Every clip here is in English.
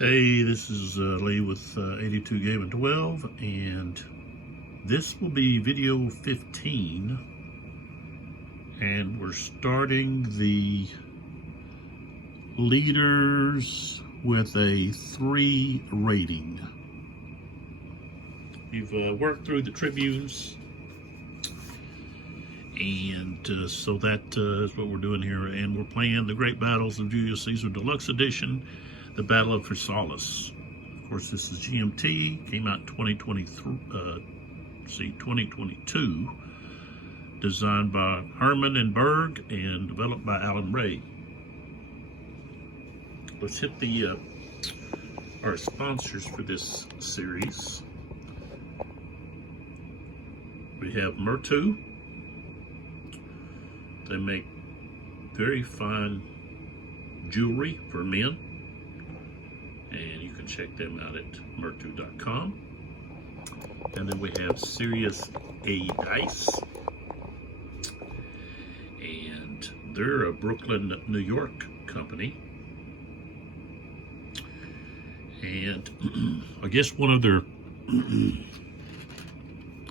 Hey, this is Lee with 82 Game and 12, and this will be video 15, and we're starting the leaders with a 3 rating. We've worked through the tribunes, and so that is what we're doing here, and we're playing the Great Battles of Julius Caesar Deluxe Edition, the Battle of Pharsalus. Of course, this is GMT, came out in 2022, designed by Herman and Berg and developed by Alan Ray. Let's hit the our sponsors for this series. We have Mertu. They make very fine jewelry for men, and you can check them out at mertu.com. And then we have Serious A Dice, and they're a Brooklyn, New York company. And I guess one of their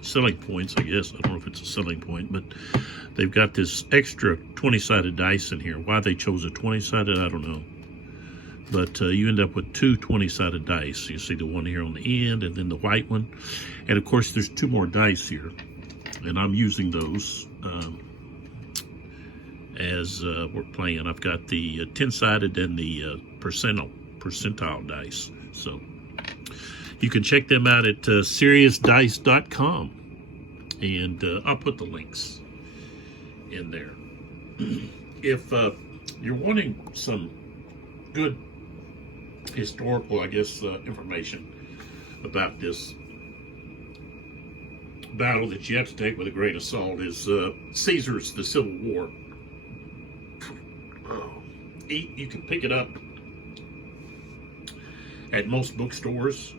selling points, I don't know if it's a selling point, but they've got this extra 20-sided dice in here. Why they chose a 20-sided, I don't know. But you end up with 2 20-sided dice. You see the one here on the end and then the white one. And of course there's 2 more dice here. And I'm using those as we're playing. I've got the 10-sided and the percentile dice. So you can check them out at seriousdice.com. And I'll put the links in there. If you're wanting some good historical, information about this battle that you have to take with a grain of salt, is Caesar's The Civil War. You can pick it up at most bookstores.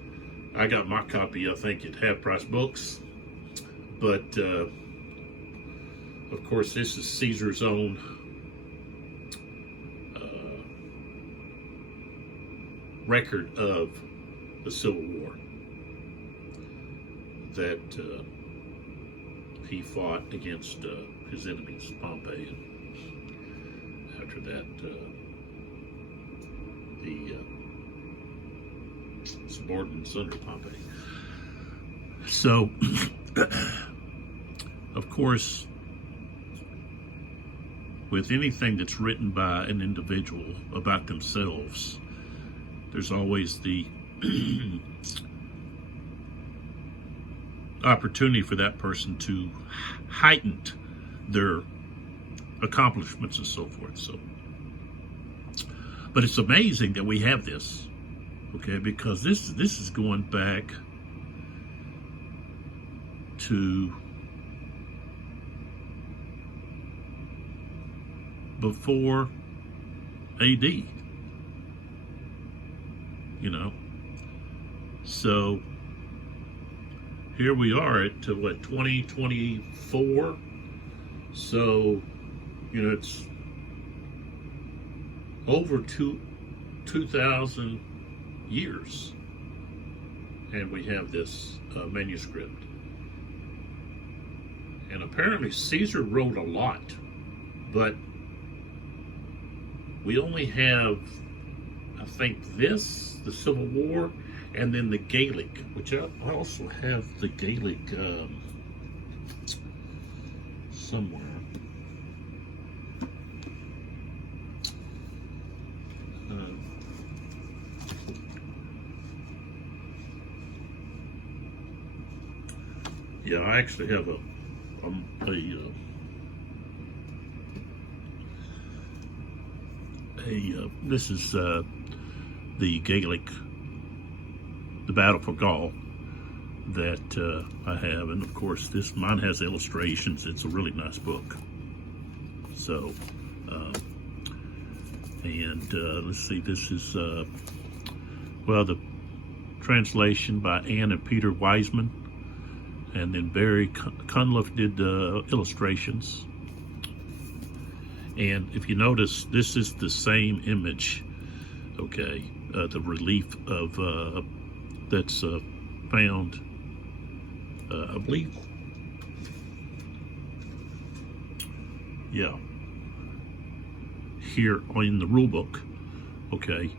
I got my copy, I think, at Half Price Books. But, of course, this is Caesar's own record of the Civil War that he fought against his enemies, Pompey, and after that, the subordinates under Pompey. So, of course, with anything that's written by an individual about themselves, there's always the opportunity for that person to heighten their accomplishments and so forth. So, but it's amazing that we have this, okay? Because this is going back to before AD, so here we are at 2024, so it's over 2,000 years, and we have this manuscript. And apparently Caesar wrote a lot, but we only have, I think, this, the Civil War, and then the Gaelic, which I also have the Gaelic somewhere. Yeah, I actually have this is the Gaelic, the Battle for Gaul, that I have, and of course mine has illustrations. It's a really nice book. So, let's see, this is the translation by Anne and Peter Wiseman, and then Barry Cunliffe did illustrations. And if you notice, this is the same image Okay, the relief of that's found, I believe, yeah, here in the rule book. Okay,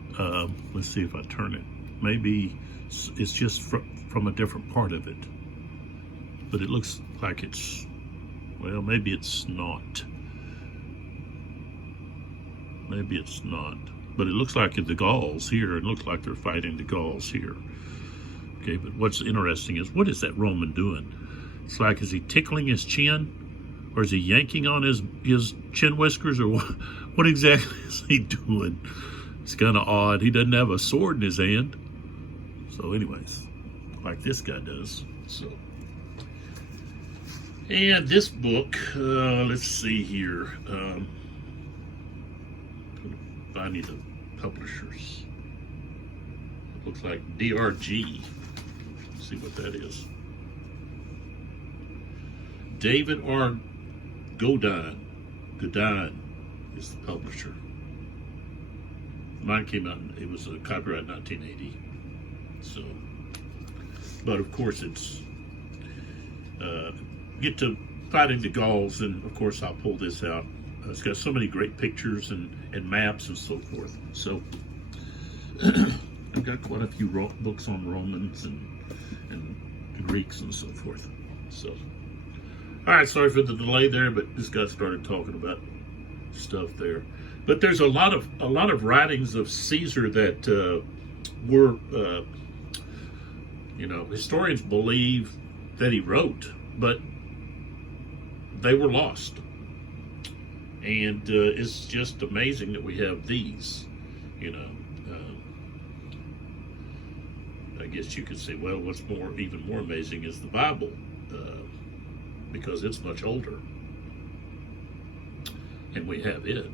let's see if I turn it. Maybe it's just from a different part of it, but it looks like it's, well, maybe it's not. Maybe it's not. But it looks like the Gauls here, it looks like they're fighting the Gauls here. Okay, but what's interesting is, what is that Roman doing? It's like, is he tickling his chin? Or is he yanking on his chin whiskers? Or what exactly is he doing? It's kind of odd. He doesn't have a sword in his hand. So anyways, like this guy does. So, and this book, let's see here. I need the publishers. It looks like DRG. Let's see what that is. David R. Godin is the publisher. Mine came out, it was a copyright 1980. So, but of course it's, get to fighting the Gauls, and of course I'll pull this out. It's got so many great pictures and maps and so forth. So I've got quite a few books on Romans and Greeks and so forth. So, all right, sorry for the delay there, but just got started talking about stuff there. But there's a lot of writings of Caesar that were, historians believe that he wrote, but they were lost. And it's just amazing that we have these, I guess you could say, well, what's even more amazing is the Bible, because it's much older, and we have it.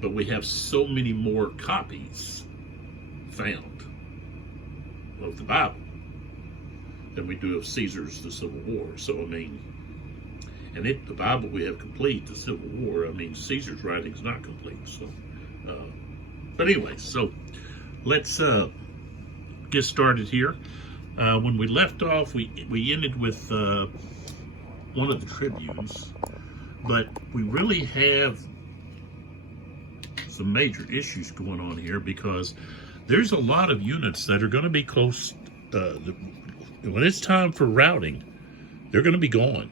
But we have so many more copies found of the Bible than we do of Caesar's The Civil War. So, I mean, and the Bible we have complete, the Civil War, I mean, Caesar's writing's not complete. So, but anyway, so let's get started here. When we left off, we ended with one of the tribunes, but we really have some major issues going on here, because there's a lot of units that are going to be close. When it's time for routing, they're going to be gone.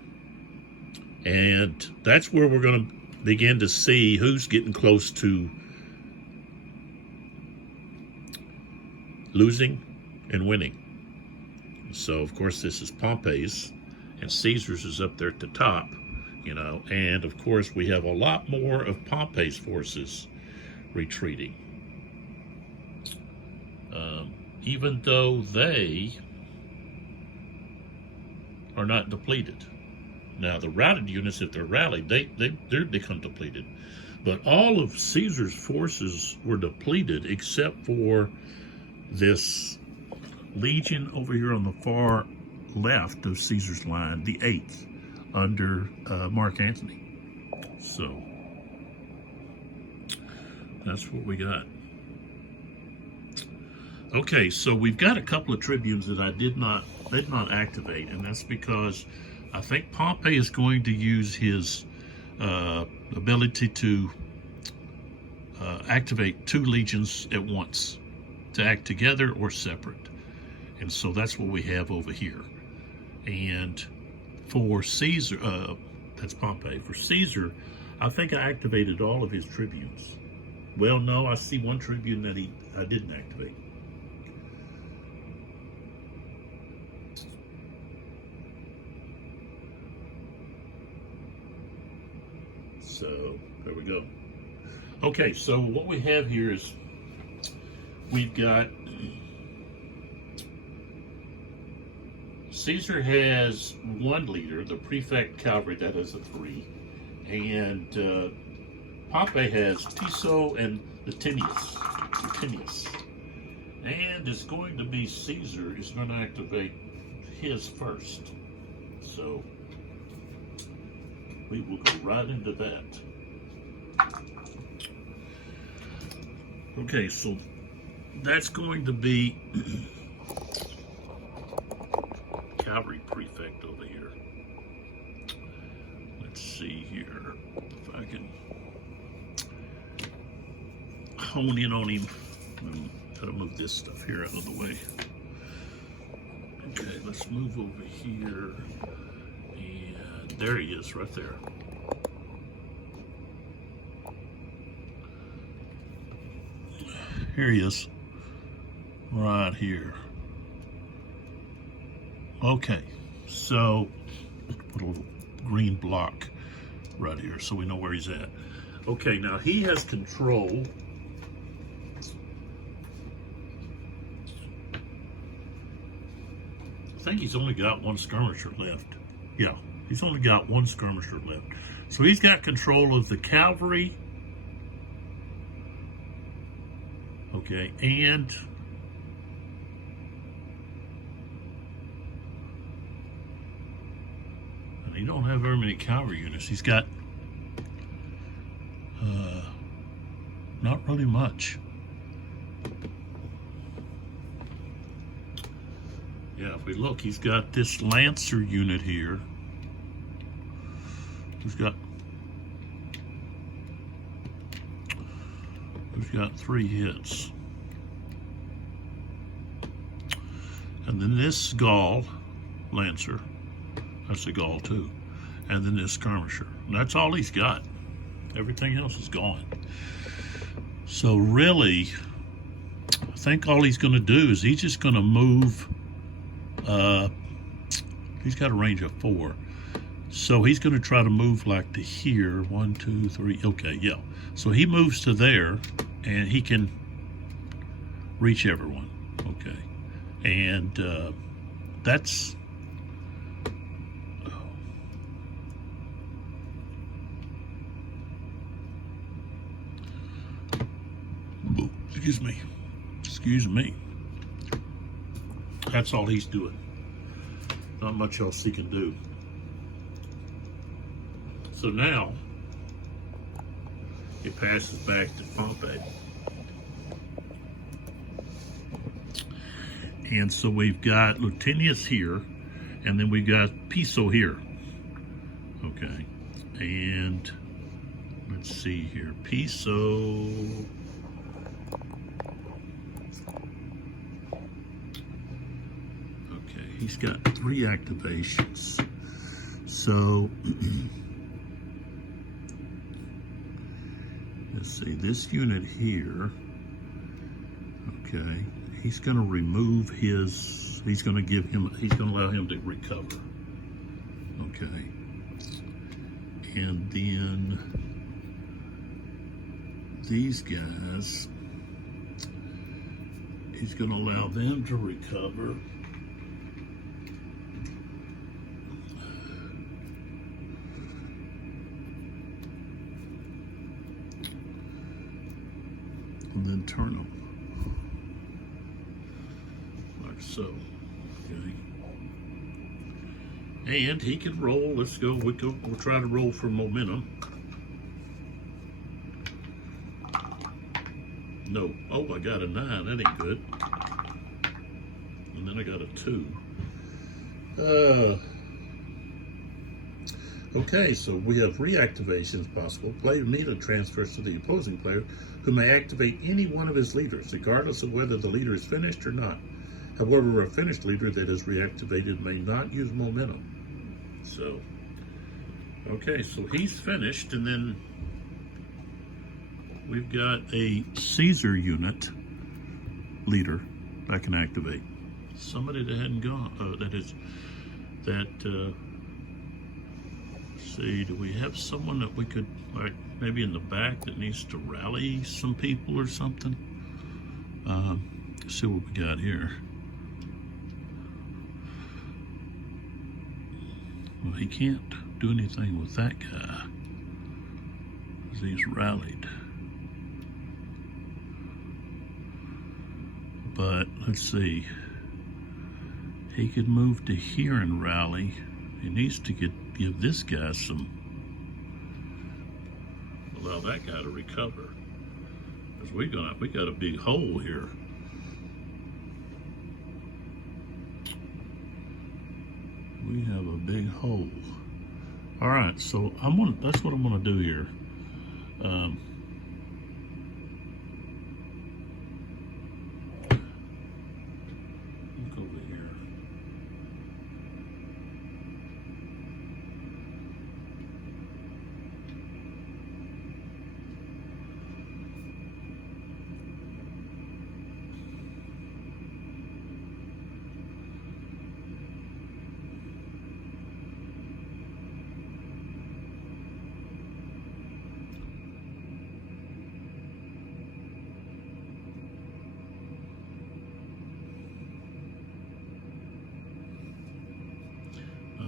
And that's where we're going to begin to see who's getting close to losing and winning. So, of course, this is Pompey's, and Caesar's is up there at the top, and of course we have a lot more of Pompey's forces retreating. Even though they are not depleted. Now, the routed units, if they're rallied, they become depleted. But all of Caesar's forces were depleted except for this legion over here on the far left of Caesar's line, the 8th, under Mark Antony. So, that's what we got. Okay, so we've got a couple of tribunes that I did not activate, and that's because I think Pompey is going to use his ability to activate 2 legions at once, to act together or separate. And so that's what we have over here. And for Caesar, that's Pompey. For Caesar, I think I activated all of his tribunes. Well, no, I see one tribune that I didn't activate. So there we go. Okay, so what we have here is we've got Caesar has 1 leader, the prefect cavalry, that is a 3, and Pompey has Piso and Latinius, and it's going to be Caesar is going to activate his first. So we will go right into that. Okay, so that's going to be cavalry prefect over here. Let's see here if I can hone in on him. Gotta move this stuff here out of the way. Okay, let's move over here. And there he is, right there. Here he is, right here. Okay, so put a little green block right here so we know where he's at. Okay, now he has control I think he's only got one skirmisher left. Yeah, he's only got one skirmisher left. So he's got control of the cavalry. Okay, and he don't have very many cavalry units. He's got not really much. Yeah, if we look, he's got this Lancer unit here. He's got 3 hits. And then this Gaul Lancer, that's a Gaul too. And then this skirmisher. And that's all he's got. Everything else is gone. So really, I think all he's going to do is he's just going to move. He's got a range of 4. So he's going to try to move like to here. 1, 2, 3. Okay, yeah. So he moves to there, and he can reach everyone. Okay. And that's... Excuse me. That's all he's doing. Not much else he can do. So now, it passes back to Pompey. And so we've got Latinius here, and then we've got Piso here. Okay. And let's see here. Piso... He's got 3 activations. So, let's see, this unit here, okay, he's going to remove his, he's going to allow him to recover. Okay. And then these guys, he's going to allow them to recover. And then turn them like so. Okay. And he can roll. Let's go. We'll try to roll for momentum. No. Oh, I got a 9. That ain't good. And then I got a 2. Okay, so we have reactivations possible. Player immediately transfers to the opposing player, who may activate any one of his leaders, regardless of whether the leader is finished or not. However, a finished leader that is reactivated may not use momentum. So, okay, so he's finished, and then we've got a Caesar unit leader that can activate. Somebody that hadn't gone, see, do we have someone that we could, like, maybe in the back that needs to rally some people or something? Let's see what we got here. Well, he can't do anything with that guy because he's rallied. But let's see. He could move to here and rally. He needs to give this guy some, allow that guy to recover. Because we got a big hole here. We have a big hole. All right, so that's what I'm gonna do here. Look over here.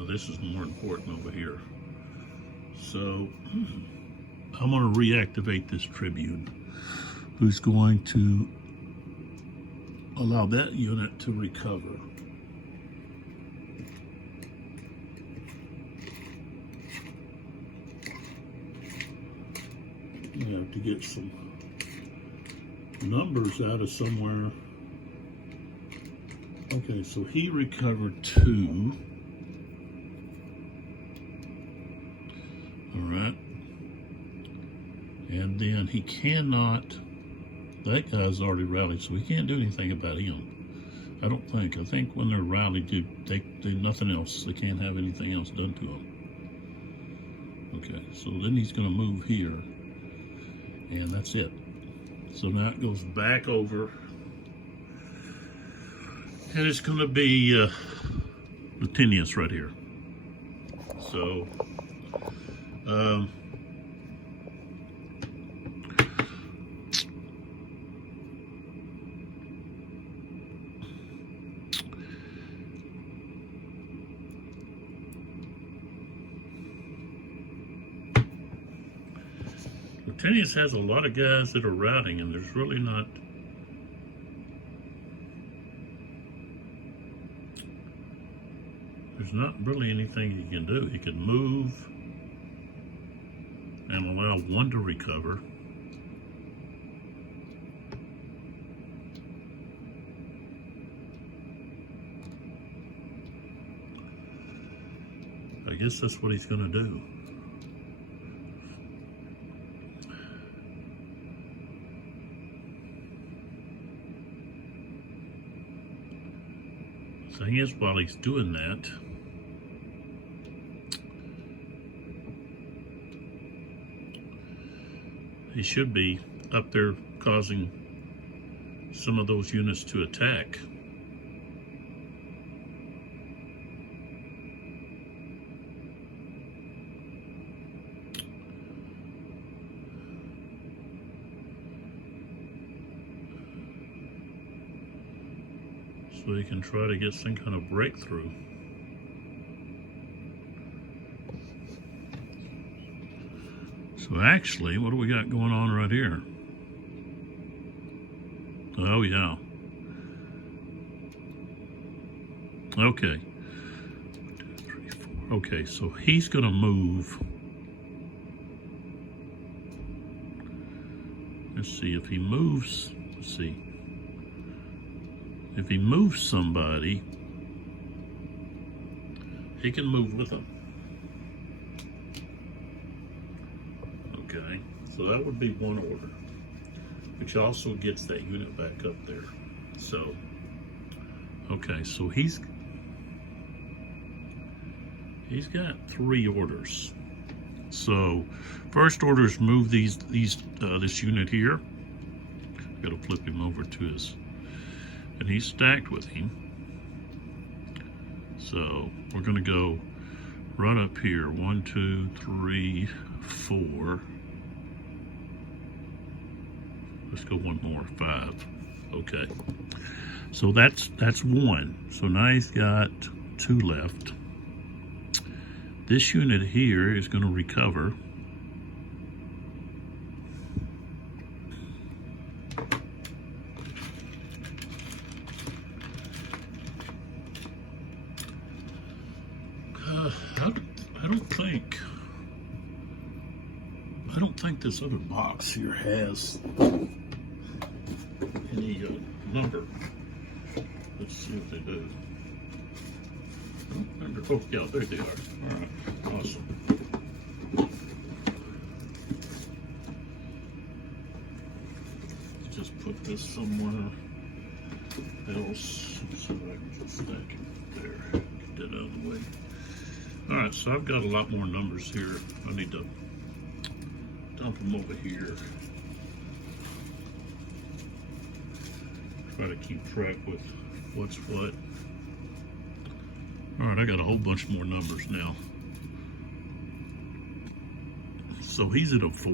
This is more important over here. So I'm going to reactivate this Tribune, who's going to allow that unit to recover. I have to get some numbers out of somewhere. Okay, so he recovered 2. All right, and then he cannot, that guy's already rallied, so we can't do anything about him. I don't think. I think when they're rallied, they do nothing else. They can't have anything else done to them. Okay, so then he's going to move here, and that's it. So now it goes back over, and it's going to be Latinius right here. So Latinius has a lot of guys that are routing, and there's really not really anything he can do. He can move and allow 1 to recover. I guess that's what he's going to do. The thing is, while he's doing that, he should be up there causing some of those units to attack. So he can try to get some kind of breakthrough. So actually, what do we got going on right here? Oh yeah. Okay. 1, 2, 3, 4. Okay, so he's going to move. Let's see if he moves. Let's see. If he moves somebody, he can move with them. Okay, so that would be 1 order, which also gets that unit back up there. So, okay, so he's got 3 orders. So, first order is move this unit here. Got to flip him over to his. And he's stacked with him. So we're going to go right up here. 1, 2, 3, 4. Let's go 1 more. 5. Okay. So that's 1. So now he's got 2 left. This unit here is going to recover. I don't think this other box here has the number. Let's see what they do. Oh, yeah, there they are. All right, awesome. Just put this somewhere else so I can just stack it there. Get that out of the way. All right, so I've got a lot more numbers here. I need to dump them over here. Try to keep track with what's what. All right, I got a whole bunch more numbers now. So he's at a 4.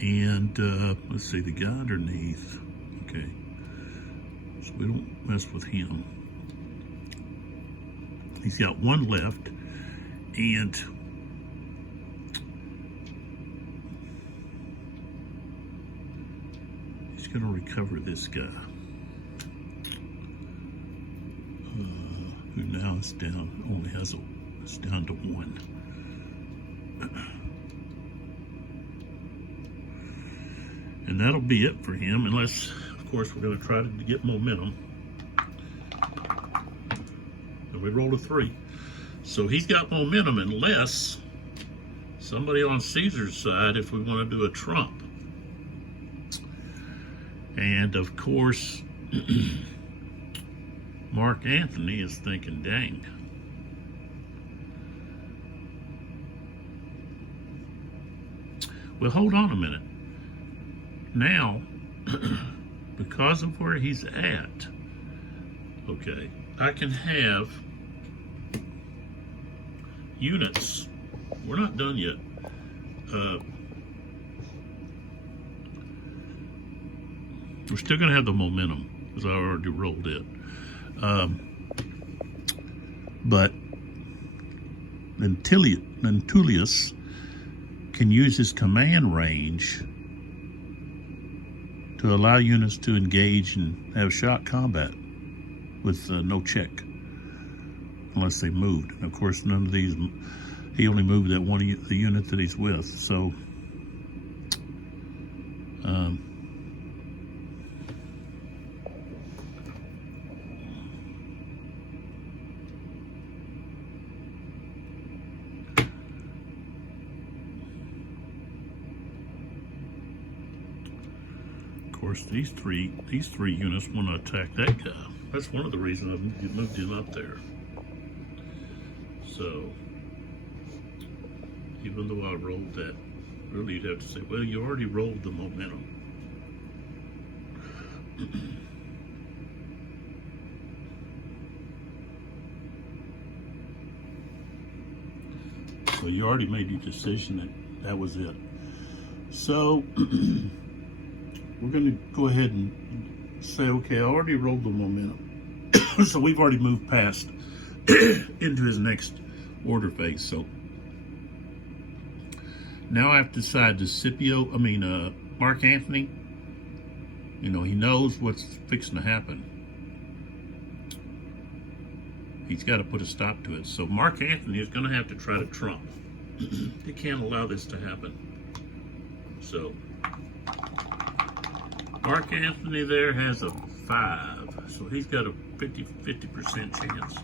And let's see, the guy underneath. Okay, so we don't mess with him. He's got 1 left, and he's going to recover this guy, who now is down, only has it's down to 1. And that'll be it for him, unless, of course, we're going to try to get momentum. And we rolled a 3. So he's got momentum unless somebody on Caesar's side, if we want to do a trump. And, of course, Mark Anthony is thinking, dang. Well, hold on a minute. Now, because of where he's at, okay, I can have units. We're not done yet. We're still going to have the momentum, because I already rolled it. But Julius can use his command range to allow units to engage and have shot combat with no check, unless they moved. And of course, none of these, he only moved that one, the unit that he's with. So, of course, these three units want to attack that guy. That's one of the reasons I moved him up there. So, even though I rolled that, really you'd have to say, well, you already rolled the momentum. So you already made your decision that was it. So, we're going to go ahead and say, okay, I already rolled the momentum. So we've already moved past into his next order phase. So now I have to decide, does Mark Anthony, he knows what's fixing to happen. He's got to put a stop to it. So Mark Anthony is going to have to try to trump. He can't allow this to happen. So Mark Anthony there has a 5, so he's got a 50% chance.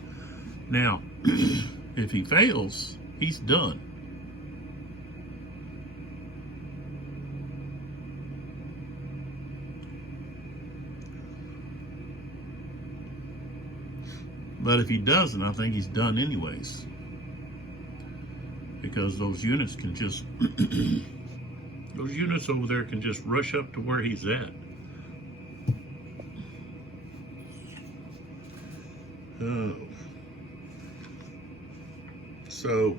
Now, if he fails, he's done. But if he doesn't, I think he's done anyways. Because those units can just, those units over there can just rush up to where he's at. Oh. So,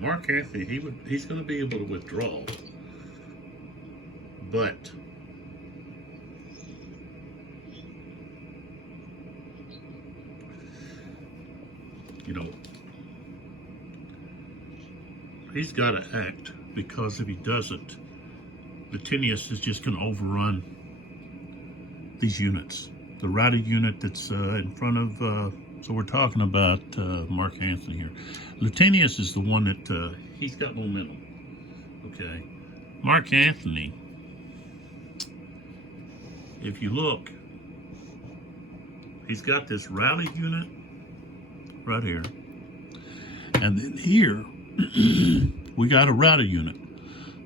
Mark Anthony, he's going to be able to withdraw, but you know, he's got to act, because if he doesn't, Latinius is just going to overrun these units. The routed unit that's in front of, so we're talking about Mark Anthony here. Latinius is the one that, he's got momentum, okay? Mark Anthony, if you look, he's got this rallied unit right here. And then here, we got a routed unit.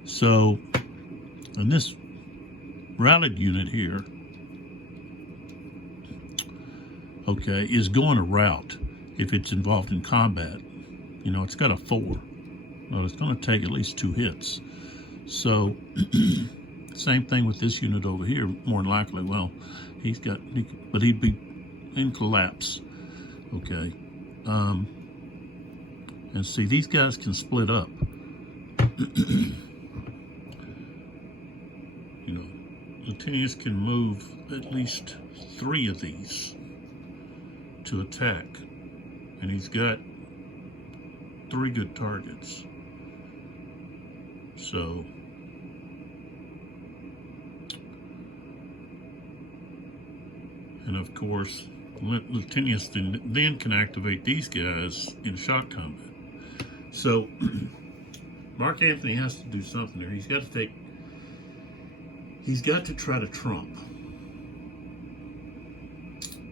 So, and this rallied unit here, okay, is going to rout if it's involved in combat. You know, it's got a 4. Well, it's going to take at least 2 hits. So, same thing with this unit over here, more than likely. Well, but he'd be in collapse. Okay. And see, these guys can split up. You know, Latinius can move at least 3 of these to attack, and he's got 3 good targets. So, and of course, Latinius then can activate these guys in shot combat. So, Mark Anthony has to do something there. He's got to try to trump.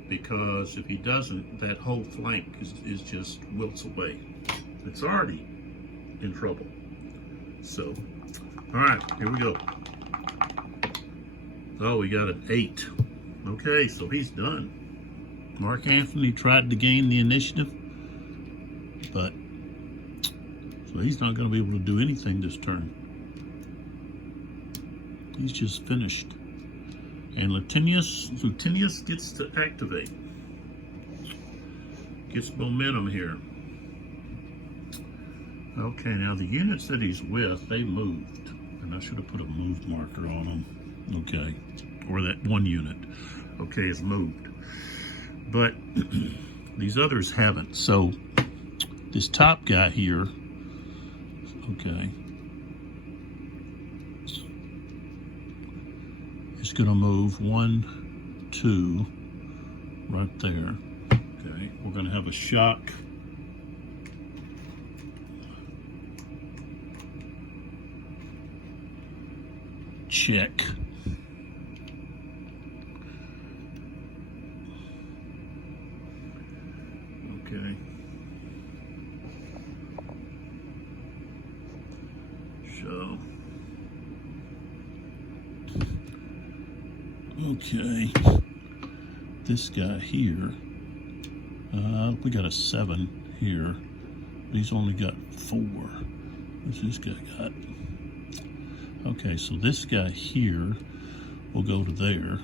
Because if he doesn't, that whole flank is just wilts away. It's already in trouble. So, all right, here we go. Oh, we got an 8. Okay, so he's done. Mark Anthony tried to gain the initiative, but so he's not going to be able to do anything this turn. He's just finished. And Latinius gets to activate. Gets momentum here. Okay, now the units that he's with, they moved. And I should have put a moved marker on them. Okay. Or that one unit. Okay, it's moved. But these others haven't. So this top guy here, okay, is going to move 1, 2, right there. Okay, we're going to have a shock. Check. Okay. So. Okay. This guy here, we got a 7 here. He's only got 4. What's this guy got? Okay, so this guy here will go to there.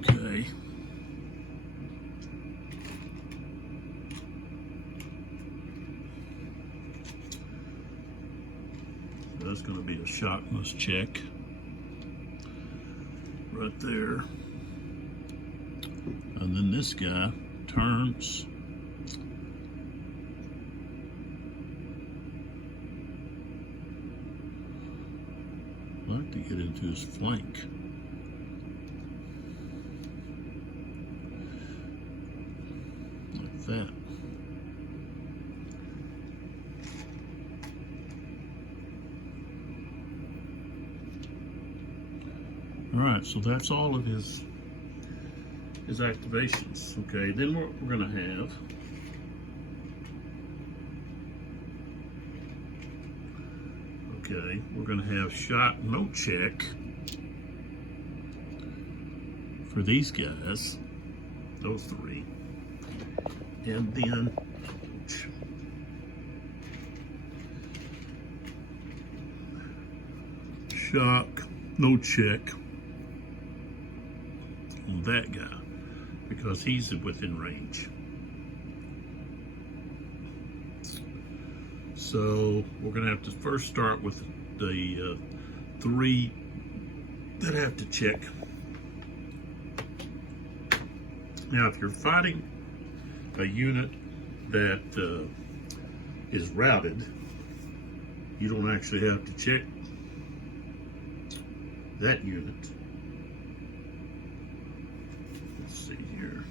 Okay. So that's going to be a shockness check right there. And then this guy turns. I'd like to get into his flank. Like that. All right, so that's all of his activations. Okay, then what we're going to have okay, we're going to have shot no check for these guys, those 3, and then shock no check on that guy because he's within range. So we're going to have to first start with the 3 that have to check. Now, if you're fighting a unit that is routed, you don't actually have to check that unit. Let's see here.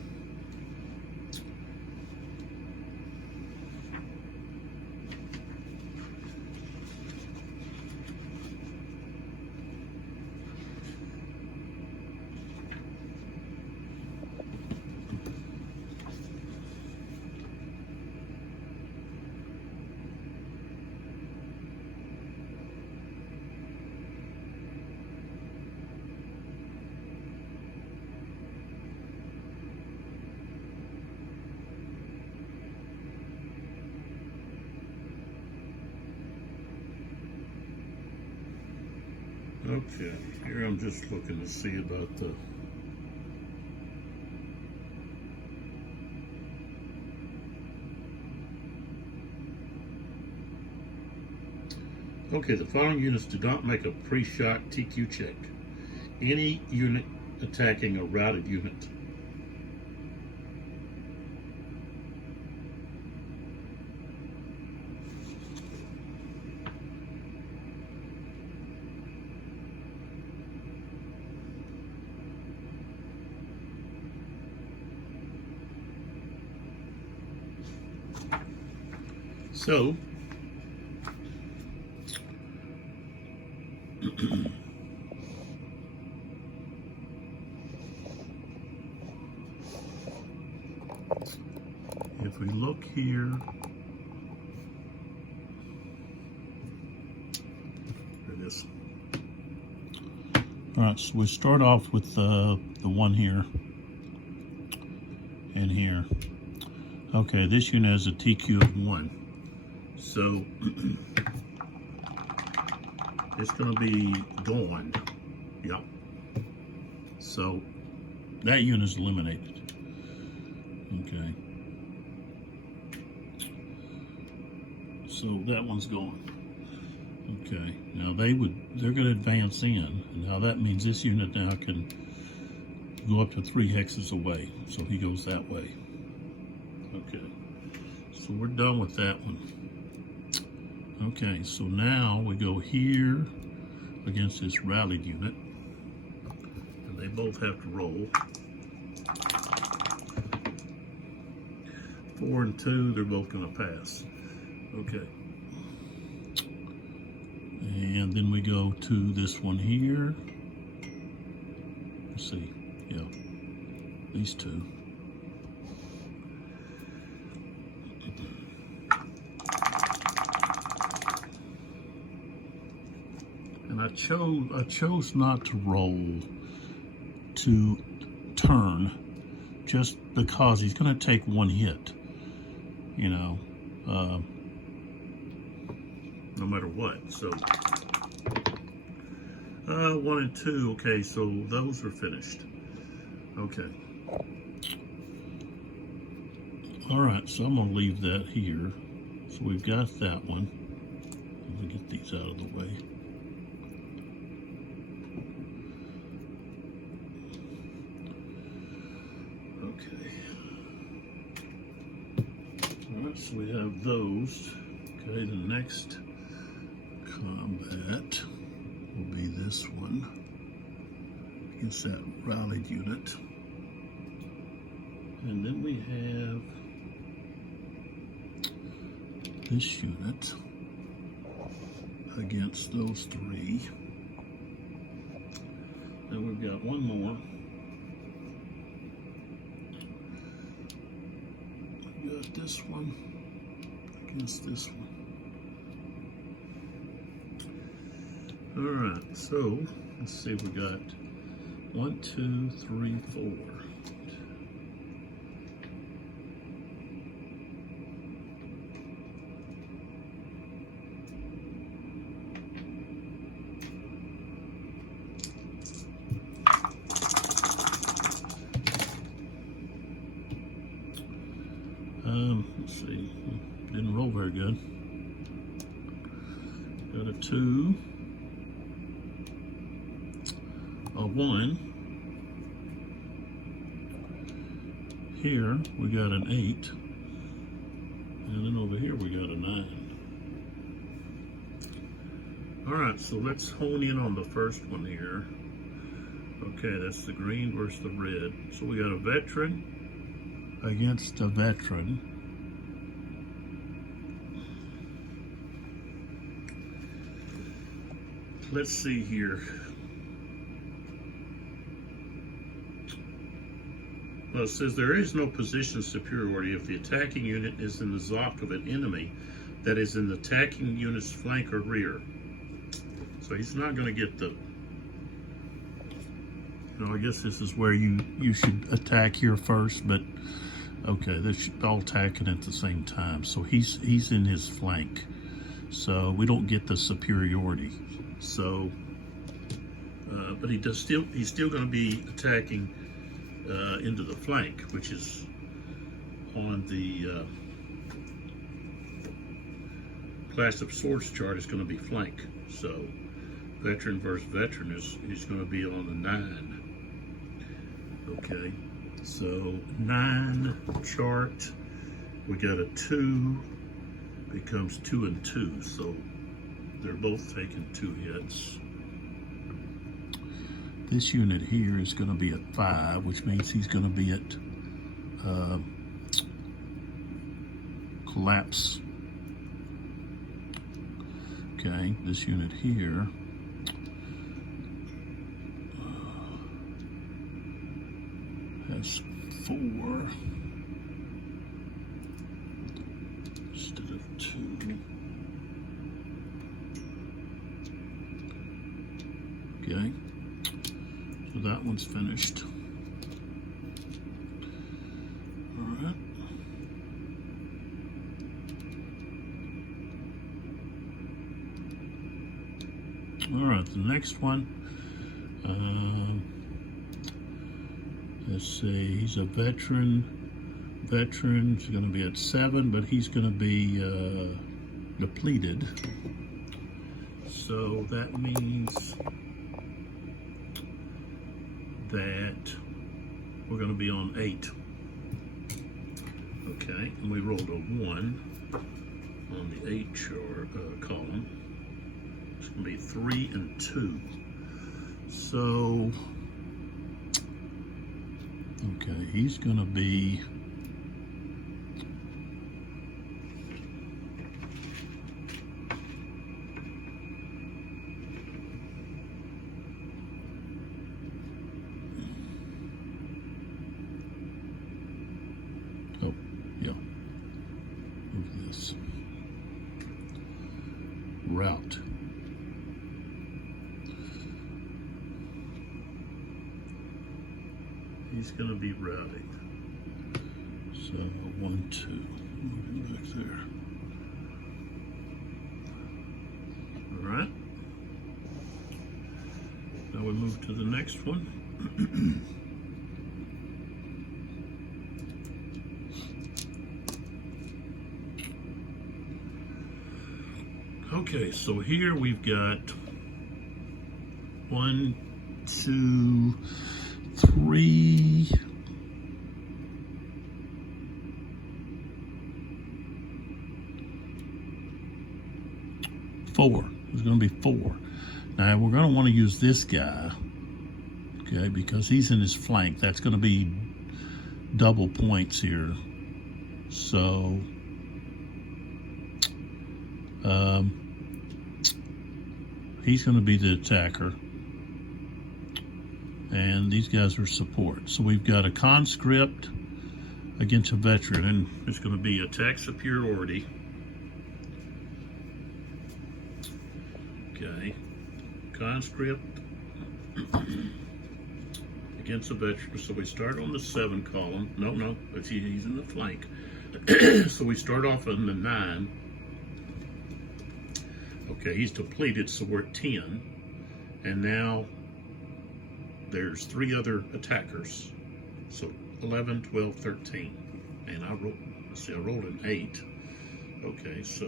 Okay, here I'm just looking to see about the the following units do not make a pre-shot TQ check. Any unit attacking a routed unit. So, if we look here, there it is. All right, so we start off with the one here and here. Okay, this unit has a TQ of 1. So it's going to be gone. Yep. So that unit is eliminated. Okay. So that one's gone. Okay. Now they're going to advance in. And now that means this unit now can go up to 3 hexes away. So he goes that way. Okay. So we're done with that one. Okay, so now we go here against this rallied unit, and they both have to roll. 4 and 2, they're both going to pass. Okay. And then we go to this one here. Let's see, yeah, these 2. And I chose not to roll to turn, just because he's going to take 1 hit, you know, no matter what. So 1 and 2. Okay, so those are finished. Okay. All right, so I'm going to leave that here. So we've got that one. Let me get these out of the way. So we have those. Okay, the next combat will be this one against that rallied unit. And then we have this unit against those 3. And we've got one more. We've got this one against this one. All right, so let's see, we got 1, 2, 3, 4. Let's see, didn't roll very good. 2, a 1. Here we got an 8, and then over here we got a 9. All right, so let's hone in on the first one here. Okay, that's the green versus the red. So we got a veteran against a veteran. Let's see here. Well, it says there is no position superiority if the attacking unit is in the zoc of an enemy that is in the attacking unit's flank or rear. So he's not going to get the, I guess this is where you should attack here first, but okay, they're all attacking at the same time. So he's in his flank. So we don't get the superiority. So, but he's still going to be attacking into the flank, which is on the class of swords chart is going to be flank. So veteran versus veteran is going to be on the 9. Okay, so 9 chart, we got a 2, becomes 2 and 2, so they're both taking 2 hits. This unit here is going to be at 5, which means he's going to be at collapse. Okay, this unit here has 4 instead of 2. Okay, so that one's finished. All right. All right, the next one. Let's see, he's a veteran. Veteran's going to be at 7, but he's going to be depleted. So that means that we're going to be on 8. Okay, and we rolled a 1 on the 8 column. It's going to be 3 and 2. So, okay, he's going to be route. He's going to be routing. So 1, 2. Moving back there. All right. Now we move to the next one. Okay, so here we've got 1, 2, 3, 4. There's going to be 4. Now we're going to want to use this guy, okay, because he's in his flank. That's going to be double points here. So he's going to be the attacker, and these guys are support. So we've got a conscript against a veteran, and it's going to be attack superiority. Okay, conscript against a veteran. So we start on the 7 column. No, he's in the flank. So we start off on the 9. Okay, he's depleted, so we're at 10. And now there's 3 other attackers. So 11, 12, 13. And I rolled an 8. Okay, so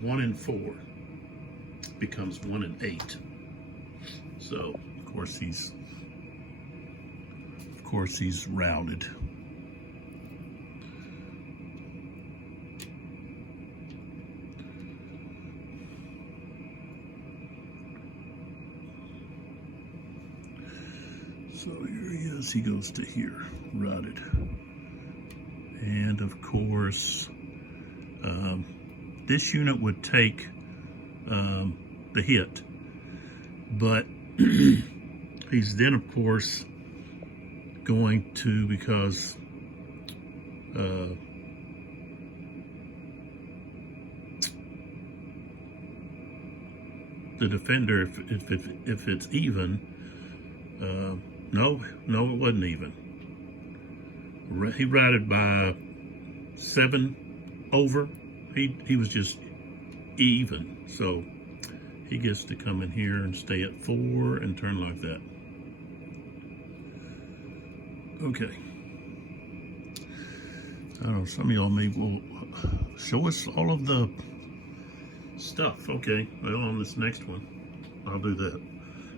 1 and 4. becomes 1 and 8. So of course he's routed. So here he is, he goes to here, routed. And of course, this unit would take the hit, but he's then of course going to, because the defender, if it's even, no, it wasn't even. He routed by 7 over. He was just even. So he gets to come in here and stay at 4 and turn like that. Okay. I don't know, some of y'all may will show us all of the stuff. Okay, well, on this next one, I'll do that.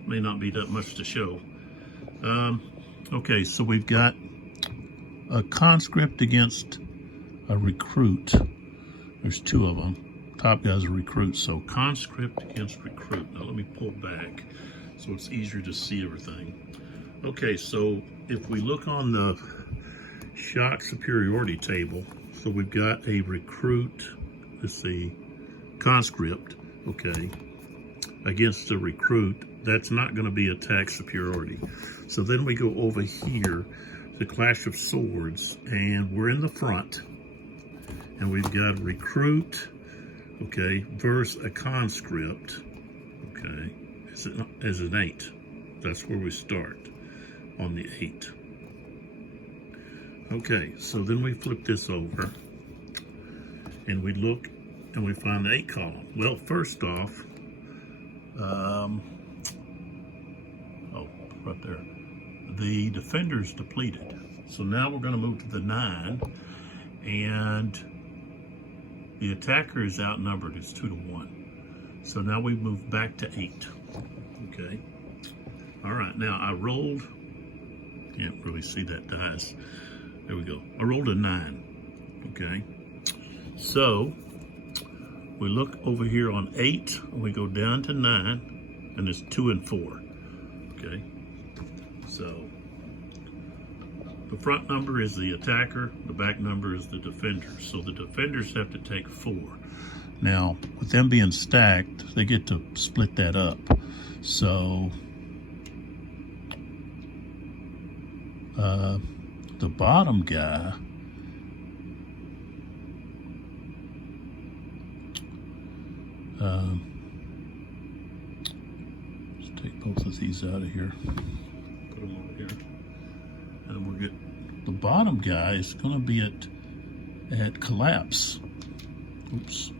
May not be that much to show. Okay, so we've got a conscript against a recruit. There's 2 of them. Top guy's a recruit, so conscript against recruit. Now let me pull back so it's easier to see everything. Okay, so if we look on the shot superiority table, so we've got a recruit, let's see, conscript, okay, against a recruit. That's not going to be attack superiority. So then we go over here, the Clash of Swords, and we're in the front, and we've got a recruit, okay, versus a conscript, okay, as an 8. That's where we start, on the 8. Okay, so then we flip this over, and we look, and we find the 8 column. Well, first off, right there, the defender's depleted. So now we're going to move to the 9, and the attacker is outnumbered. It's 2 to 1. So now we move back to 8. Okay. All right. Now I rolled. Can't really see that dice. There we go. I rolled a 9. Okay. So we look over here on 8, and we go down to 9, and it's 2 and 4. Okay. So the front number is the attacker, the back number is the defender. So the defenders have to take 4. Now, with them being stacked, they get to split that up. So the bottom guy, let's take both of these out of here. Put them over here. And we'll get the bottom guy is going to be at collapse. Oops.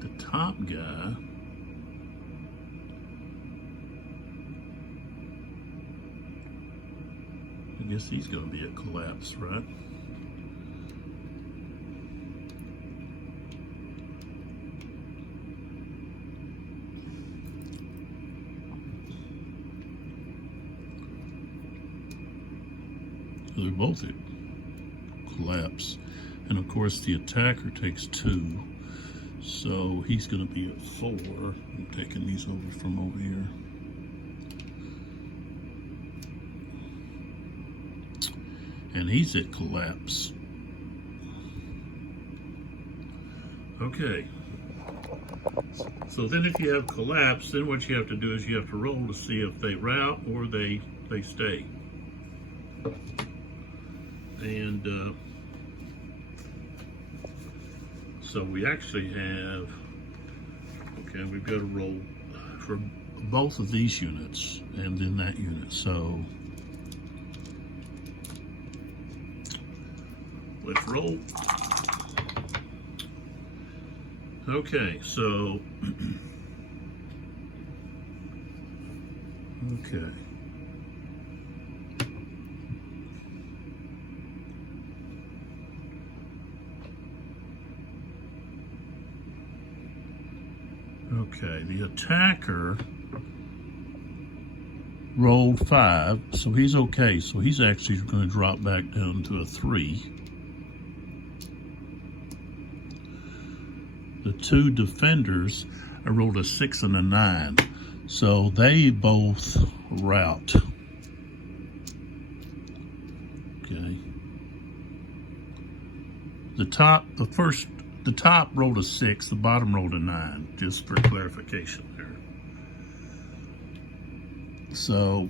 The top guy I guess he's going to be at collapse, right? They're both at collapse. And of course the attacker takes 2. So he's going to be at 4. I'm taking these over from over here. And he's at collapse. Okay. So then if you have collapse, then what you have to do is you have to roll to see if they rout or they stay. And so we actually have, okay, we've got to roll for both of these units and then that unit. So let's roll. Okay, so okay. Okay, the attacker rolled 5, so he's okay. So he's actually going to drop back down to a 3. The 2 defenders, I rolled a 6 and a 9, so they both rout. Okay. The top rolled a 6, the bottom rolled a 9, just for clarification there. So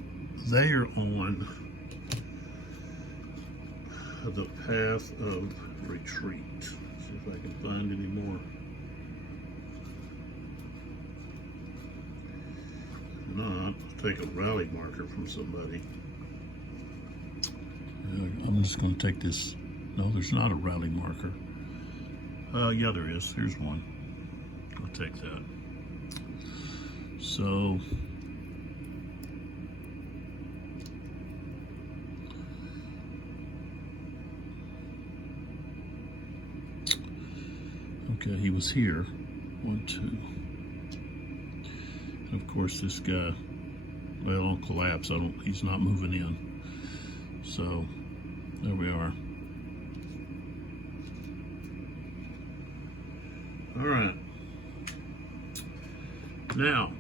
they are on the path of retreat. See if I can find any more. If not, I'll take a rally marker from somebody. I'm just going to take this. No, there's not a rally marker. Yeah, there is. Here's one. I'll take that. So, okay, he was here. 1, 2. And of course, this guy, well, I'll collapse. He's not moving in. So, there we are. All right. Now,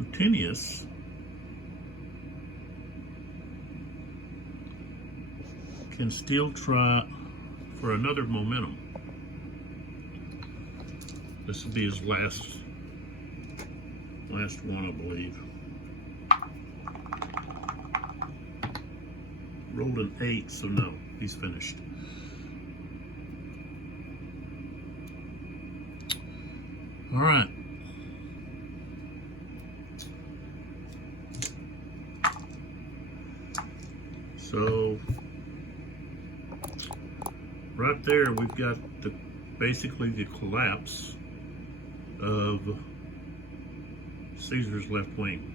Latinius can still try for another momentum. This will be his last one, I believe. Rolled an 8, so no, he's finished. All right. So right there, we've got basically the collapse of Caesar's left wing.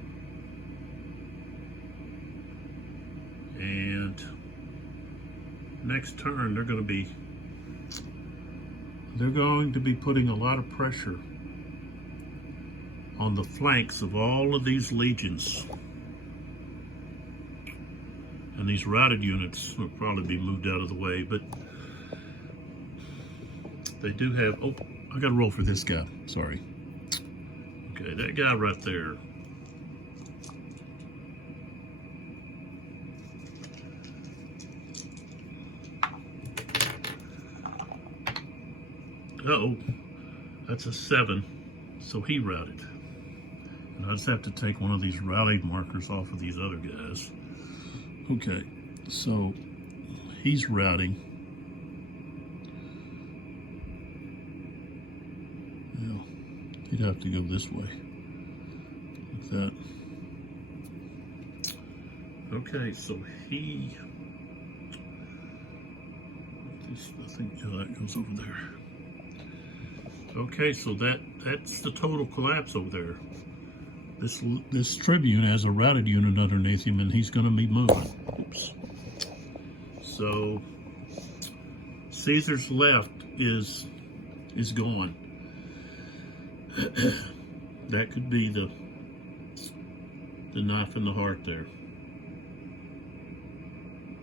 And next turn, they're going to be putting a lot of pressure on the flanks of all of these legions. And these routed units will probably be moved out of the way, but they do have, oh, I gotta roll for this guy, sorry. Okay, that guy right there. Uh-oh, that's a 7, so he routed. And I just have to take one of these rally markers off of these other guys. Okay, so he's routing. Yeah, he'd have to go this way, like that. Okay, so he, I think, yeah, that goes over there. Okay, so that's the total collapse over there. This tribune has a routed unit underneath him, and he's going to be moving. Oops. So Caesar's left is gone. That could be the knife in the heart there,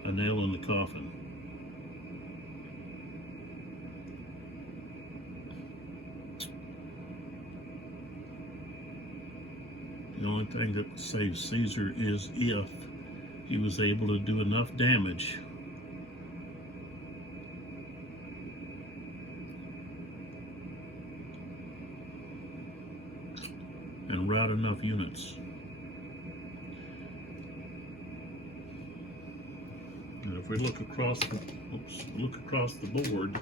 a nail in the coffin. The only thing that saves Caesar is if he was able to do enough damage and rout enough units. And if we look across the board,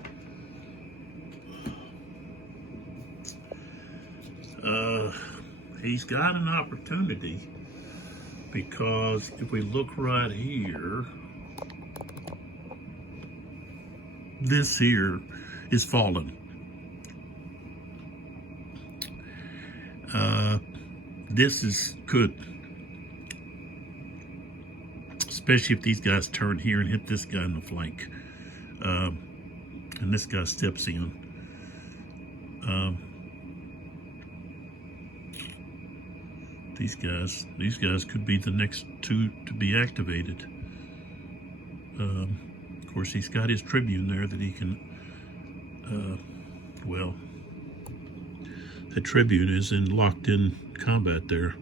he's got an opportunity, because if we look right here, this here is fallen. This could, especially if these guys turn here and hit this guy in the flank, and this guy steps in. These guys could be the next two to be activated. Of course, he's got his tribune there that he can, well, the tribune is in locked in combat there.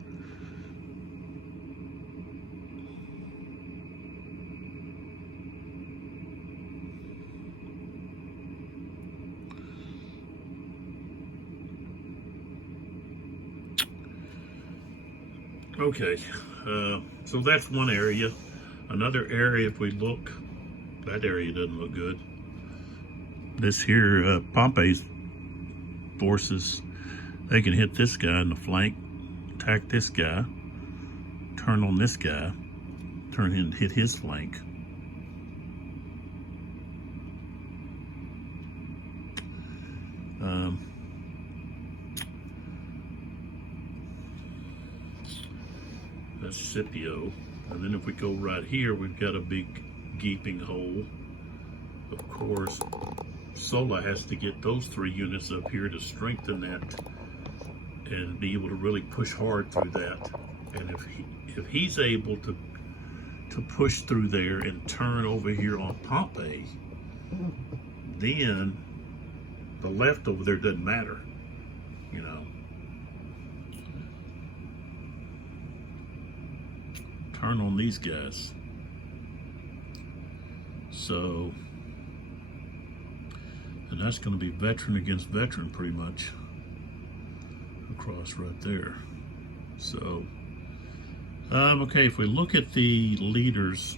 Okay, so that's one area. Another area, if we look, that area doesn't look good. This here, Pompey's forces, they can hit this guy in the flank, attack this guy, turn on this guy, turn and hit his flank. That's Scipio. And then if we go right here, we've got a big gaping hole. Of course, Sulla has to get those 3 units up here to strengthen that and be able to really push hard through that. And if he's able to push through there and turn over here on Pompey, then the left over there doesn't matter, you know. Turn on these guys. So, and that's going to be veteran against veteran pretty much across right there. So, okay, if we look at the leaders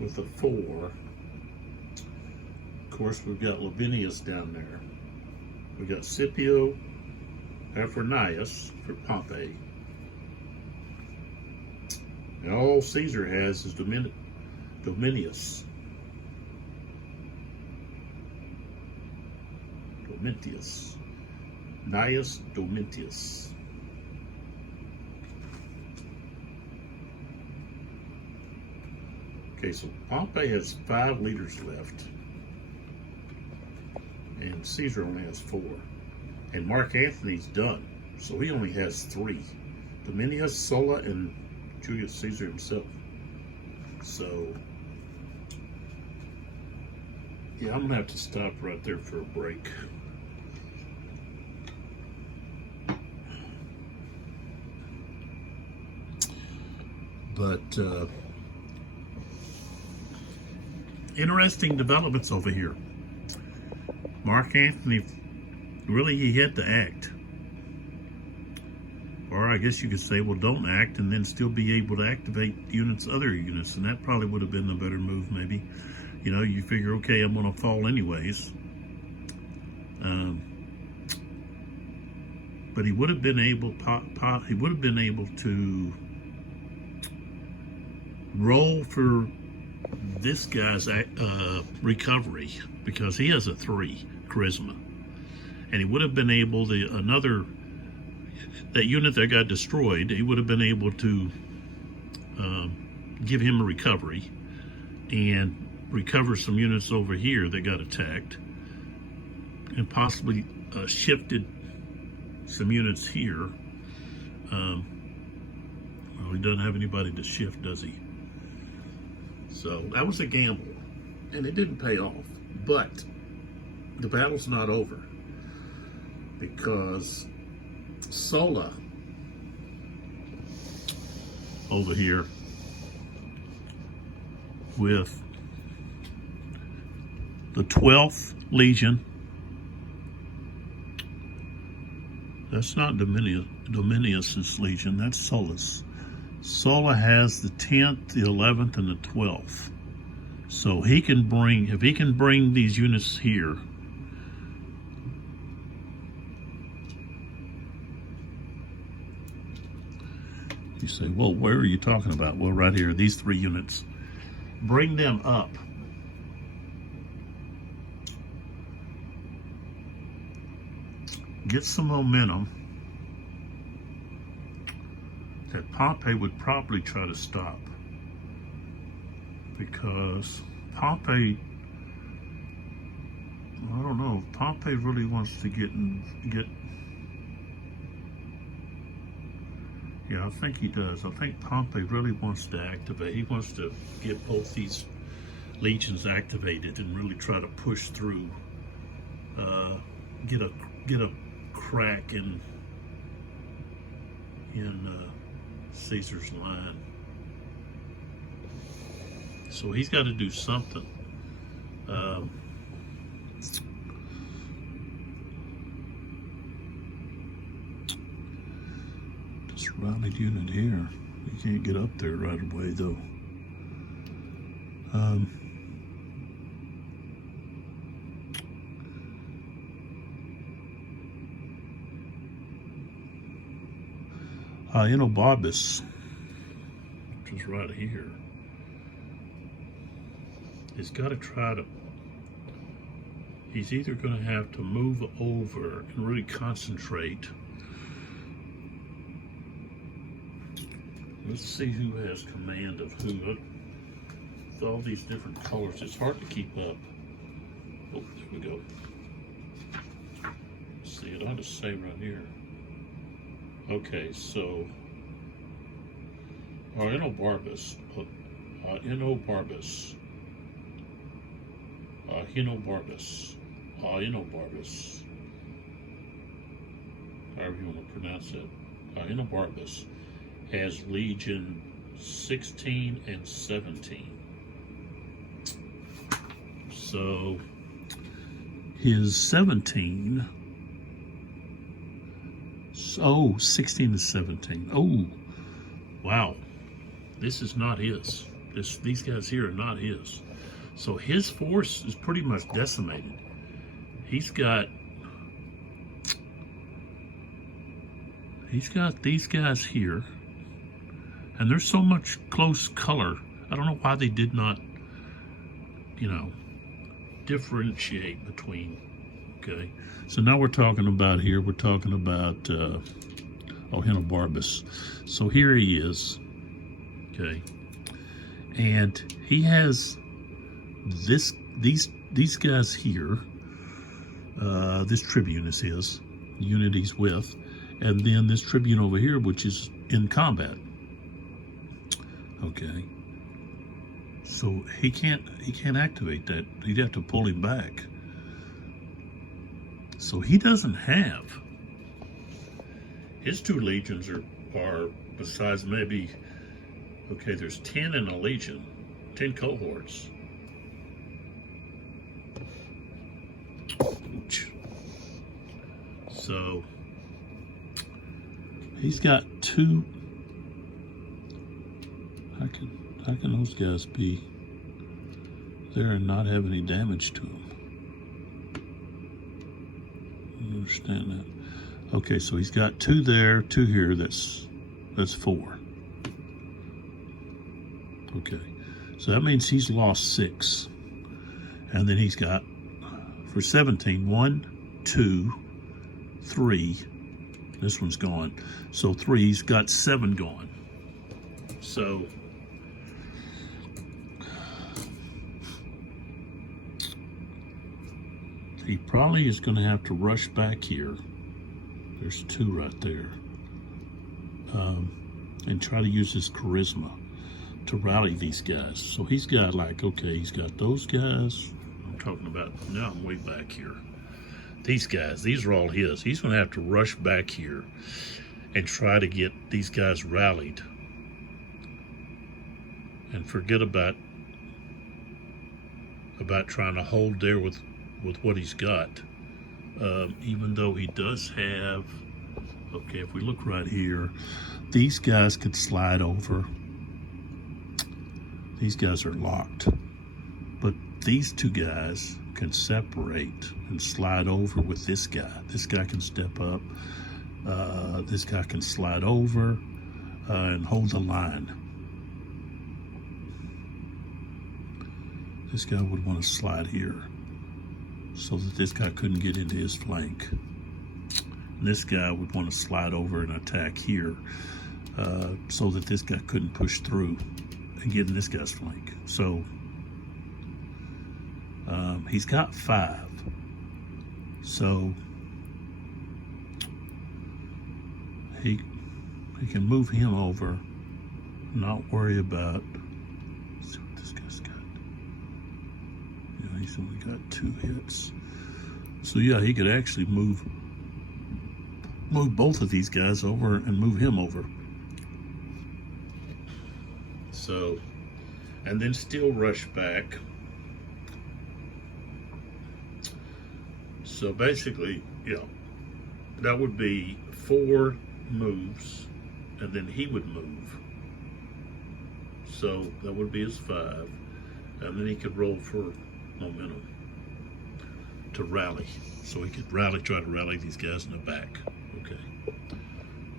with the 4, of course we've got Labienus down there. We've got Scipio, Aphronius for Pompey. And all Caesar has is Domitius. Gnaeus Domitius. Okay, so Pompey has 5 leaders left. And Caesar only has 4. And Mark Antony's done. So he only has 3. Domitius, Sulla, and Julius Caesar himself. So, yeah, I'm gonna have to stop right there for a break. But interesting developments over here. Mark Antony, really, he had to act. Or I guess you could say, well, don't act and then still be able to activate other units. And that probably would have been the better move, maybe. You know, you figure, okay, I'm going to fall anyways. But he would have been able, to roll for this guy's recovery because he has a 3 charisma. And he would have been able, that unit that got destroyed, he would have been able to give him a recovery and recover some units over here that got attacked and possibly shifted some units here. Well, he doesn't have anybody to shift, does he? So that was a gamble and it didn't pay off, but the battle's not over because Sulla over here with the 12th Legion. That's not Domitius's Legion, that's Sulla's. Sulla has the 10th, the 11th, and the 12th. So he can bring, if he can bring these units here, you say, well, where are you talking about? Well, right here, these 3 units. Bring them up. Get some momentum that Pompey would probably try to stop. Because Pompey I don't know. Pompey really wants to get. Yeah, I think he does. I think Pompey really wants to activate. He wants to get both these legions activated and really try to push through. Get a crack in Caesar's line. So he's got to do something. This rallied unit here. You can't get up there right away though. Enobarbus, which is right here, has got to try to. He's either going to have to move over and really concentrate. Let's see who has command of who. With all these different colors, it's hard to keep up. Oh, there we go. Let's see, it ought to say right here. Okay, so Enobarbus, Enobarbus, however you want to pronounce it, Enobarbus has Legion 16 and 17. So his 17. Oh, 16 and 17. Oh, wow. This is not his. These guys here are not his. So his force is pretty much decimated. He's got these guys here. And there's so much close color. I don't know why they did not, differentiate between. Okay, so now we're talking about Enobarbus. So here he is, okay, and he has these guys here. This tribune is his unit he's with, and then this tribune over here, which is in combat. Okay, so he can't activate that. He'd have to pull him back. So he doesn't have. His two legions are besides maybe, okay, there's 10 in a legion, 10 cohorts. Ouch. So he's got two. How can those guys be there and not have any damage to them? Understand that. Okay, so he's got two there, two here. That's 4. Okay, so that means he's lost 6, and then he's got for 17 1, 2, 3. This one's gone. So 3. He's got 7 gone. So he probably is going to have to rush back here. There's 2 right there. And try to use his charisma to rally these guys. So he's got he's got those guys. I'm talking about, now I'm way back here. These guys, these are all his. He's going to have to rush back here and try to get these guys rallied. And forget about trying to hold there with what he's got, even though he does have, okay, if we look right here, these guys could slide over. These guys are locked, but these 2 guys can separate and slide over with this guy. This guy can step up. This guy can slide over and hold the line. This guy would want to slide here so that this guy couldn't get into his flank. And this guy would want to slide over and attack here so that this guy couldn't push through and get in this guy's flank. So he's got 5. So he can move him over, not worry about. Let's see what this guy's got. Yeah, he's only got 2 hits. So yeah, he could actually move both of these guys over and move him over. So, and then still rush back. So basically, you know, that would be 4 moves, and then he would move. So that would be his 5, and then he could roll for momentum to rally. So he could try to rally these guys in the back. Okay.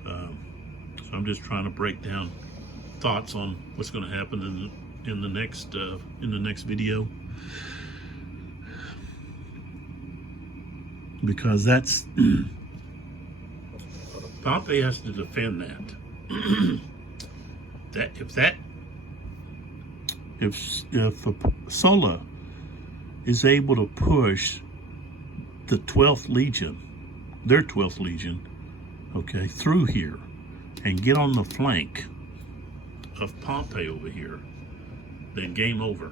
So I'm just trying to break down thoughts on what's going to happen in the next video, because that's Pompey has to defend that. If Sulla is able to push the 12th Legion, their 12th Legion, okay, through here and get on the flank of Pompey over here, then game over.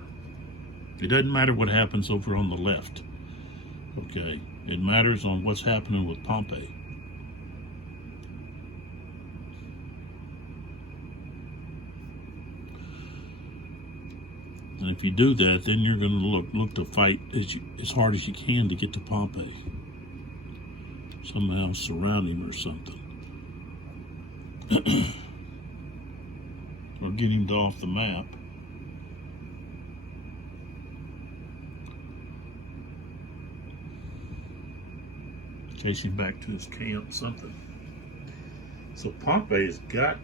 It doesn't matter what happens over on the left, okay? It matters on what's happening with Pompey. And if you do that, then you're going to look to fight as hard as you can to get to Pompey. Somehow surround him or something. Or get him off the map. Chase him back to his camp, something. So Pompey's got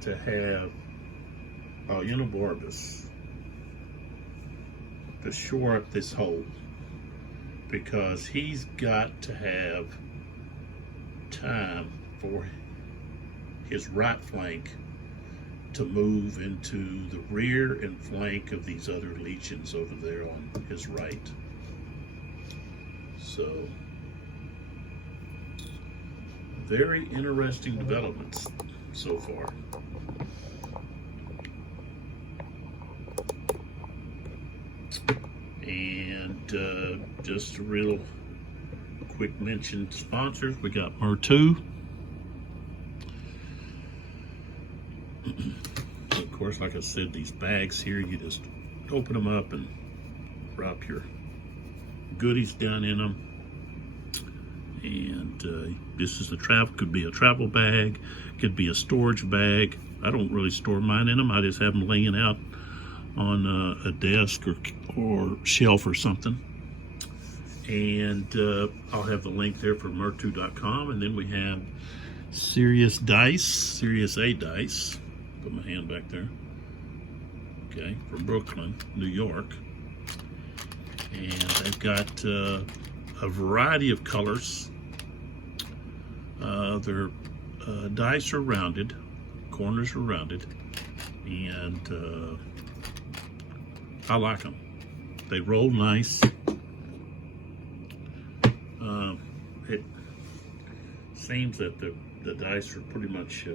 to have Aenobarbus to shore up this hole, because he's got to have time for his right flank to move into the rear and flank of these other legions over there on his right. So, very interesting developments so far. And just a real quick mention to sponsors. We got Mer2. Of course, like I said, these bags here, you just open them up and drop your goodies down in them. And this is could be a travel bag, could be a storage bag. I don't really store mine in them. I just have them laying out on a desk or shelf or something. And I'll have the link there for mer2.com. And then we have Serious A Dice. Put my hand back there. Okay, from Brooklyn, New York. And they've got a variety of colors. Their dice are rounded, corners are rounded, and I like them. They roll nice. It seems that the dice are pretty much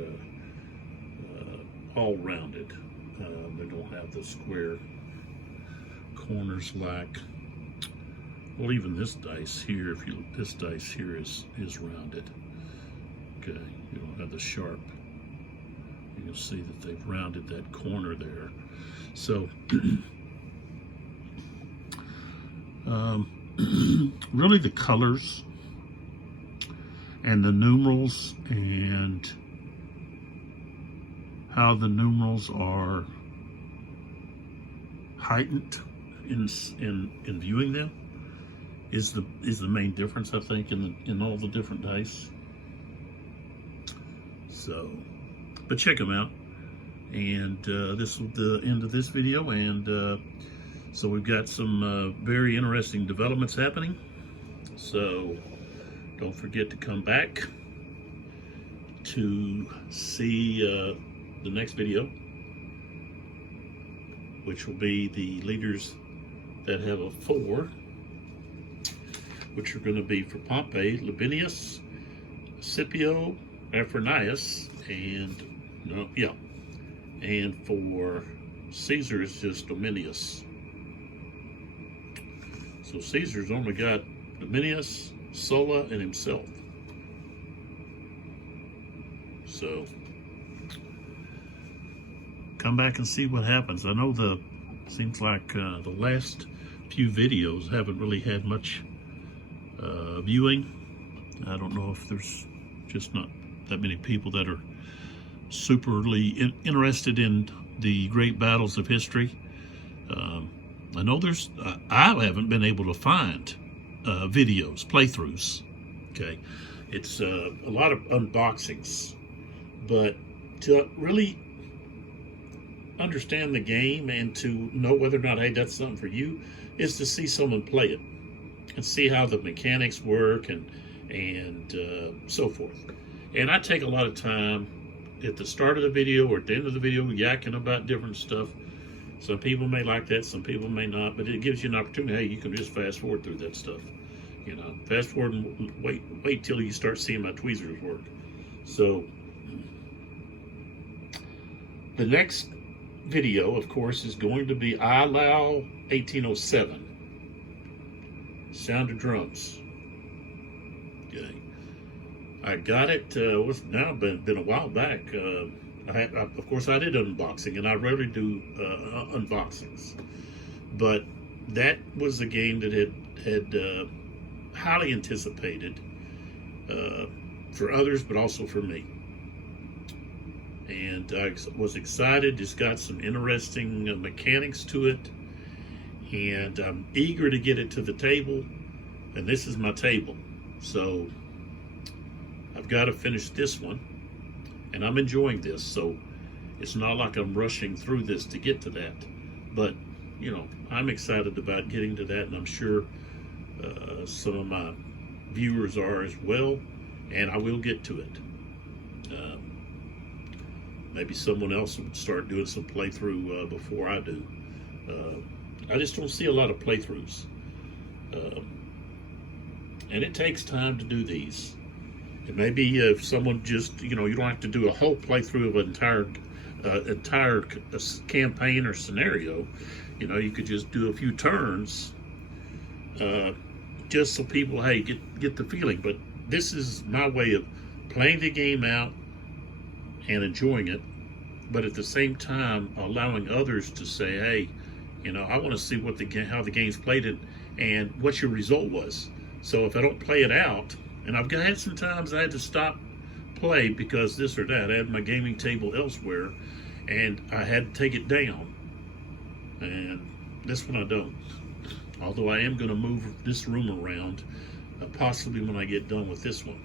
all rounded. They don't have the square corners like, well, even this dice here, this dice here is rounded. Okay, you don't have the sharp. You can see that they've rounded that corner there. So, really the colors and the numerals and how the numerals are heightened in viewing them is the main difference, I think, in all the different dice. So, but check them out. And this is the end of this video. And so we've got some very interesting developments happening. So don't forget to come back to see the next video, which will be the leaders that have a 4 which are going to be for Pompey, Labienus, Scipio, Aphrodius, and for Caesar it's just Domitius. So Caesar's only got Domitius, Sulla, and himself. So come back and see what happens. I know seems like the last few videos haven't really had much viewing. I don't know if there's just not that many people that are superly interested in the great battles of history. I know I haven't been able to find videos, playthroughs. Okay, it's a lot of unboxings, but to really understand the game and to know whether or not, hey, that's something for you, is to see someone play it and see how the mechanics work and so forth. And I take a lot of time at the start of the video or at the end of the video yakking about different stuff. Some people may like that, some people may not, but it gives you an opportunity. Hey, you can just fast forward through that stuff. You know, fast forward and wait till you start seeing my tweezers work. So the next video, of course, is going to be Ilau 1807. Sound of drums. Okay. I got it, it's now been a while back. Of course, I did unboxing, and I rarely do unboxings. But that was a game that had highly anticipated for others, but also for me. And I was excited. It's got some interesting mechanics to it. And I'm eager to get it to the table. And this is my table. So I've got to finish this one. And I'm enjoying this. So it's not like I'm rushing through this to get to that. But, you know, I'm excited about getting to that. And I'm sure some of my viewers are as well. And I will get to it. Maybe someone else would start doing some playthrough before I do. I just don't see a lot of playthroughs. And it takes time to do these. And maybe if someone just, you know, you don't have to do a whole playthrough of an entire campaign or scenario. You know, you could just do a few turns just so people, hey, get the feeling. But this is my way of playing the game out and enjoying it, but at the same time allowing others to say, hey, you know, I want to see how the game's played it and what your result was. So if I don't play it out, and I've had some times I had to stop play because this or that, I had my gaming table elsewhere and I had to take it down, and this one I don't. Although I am going to move this room around, possibly when I get done with this one.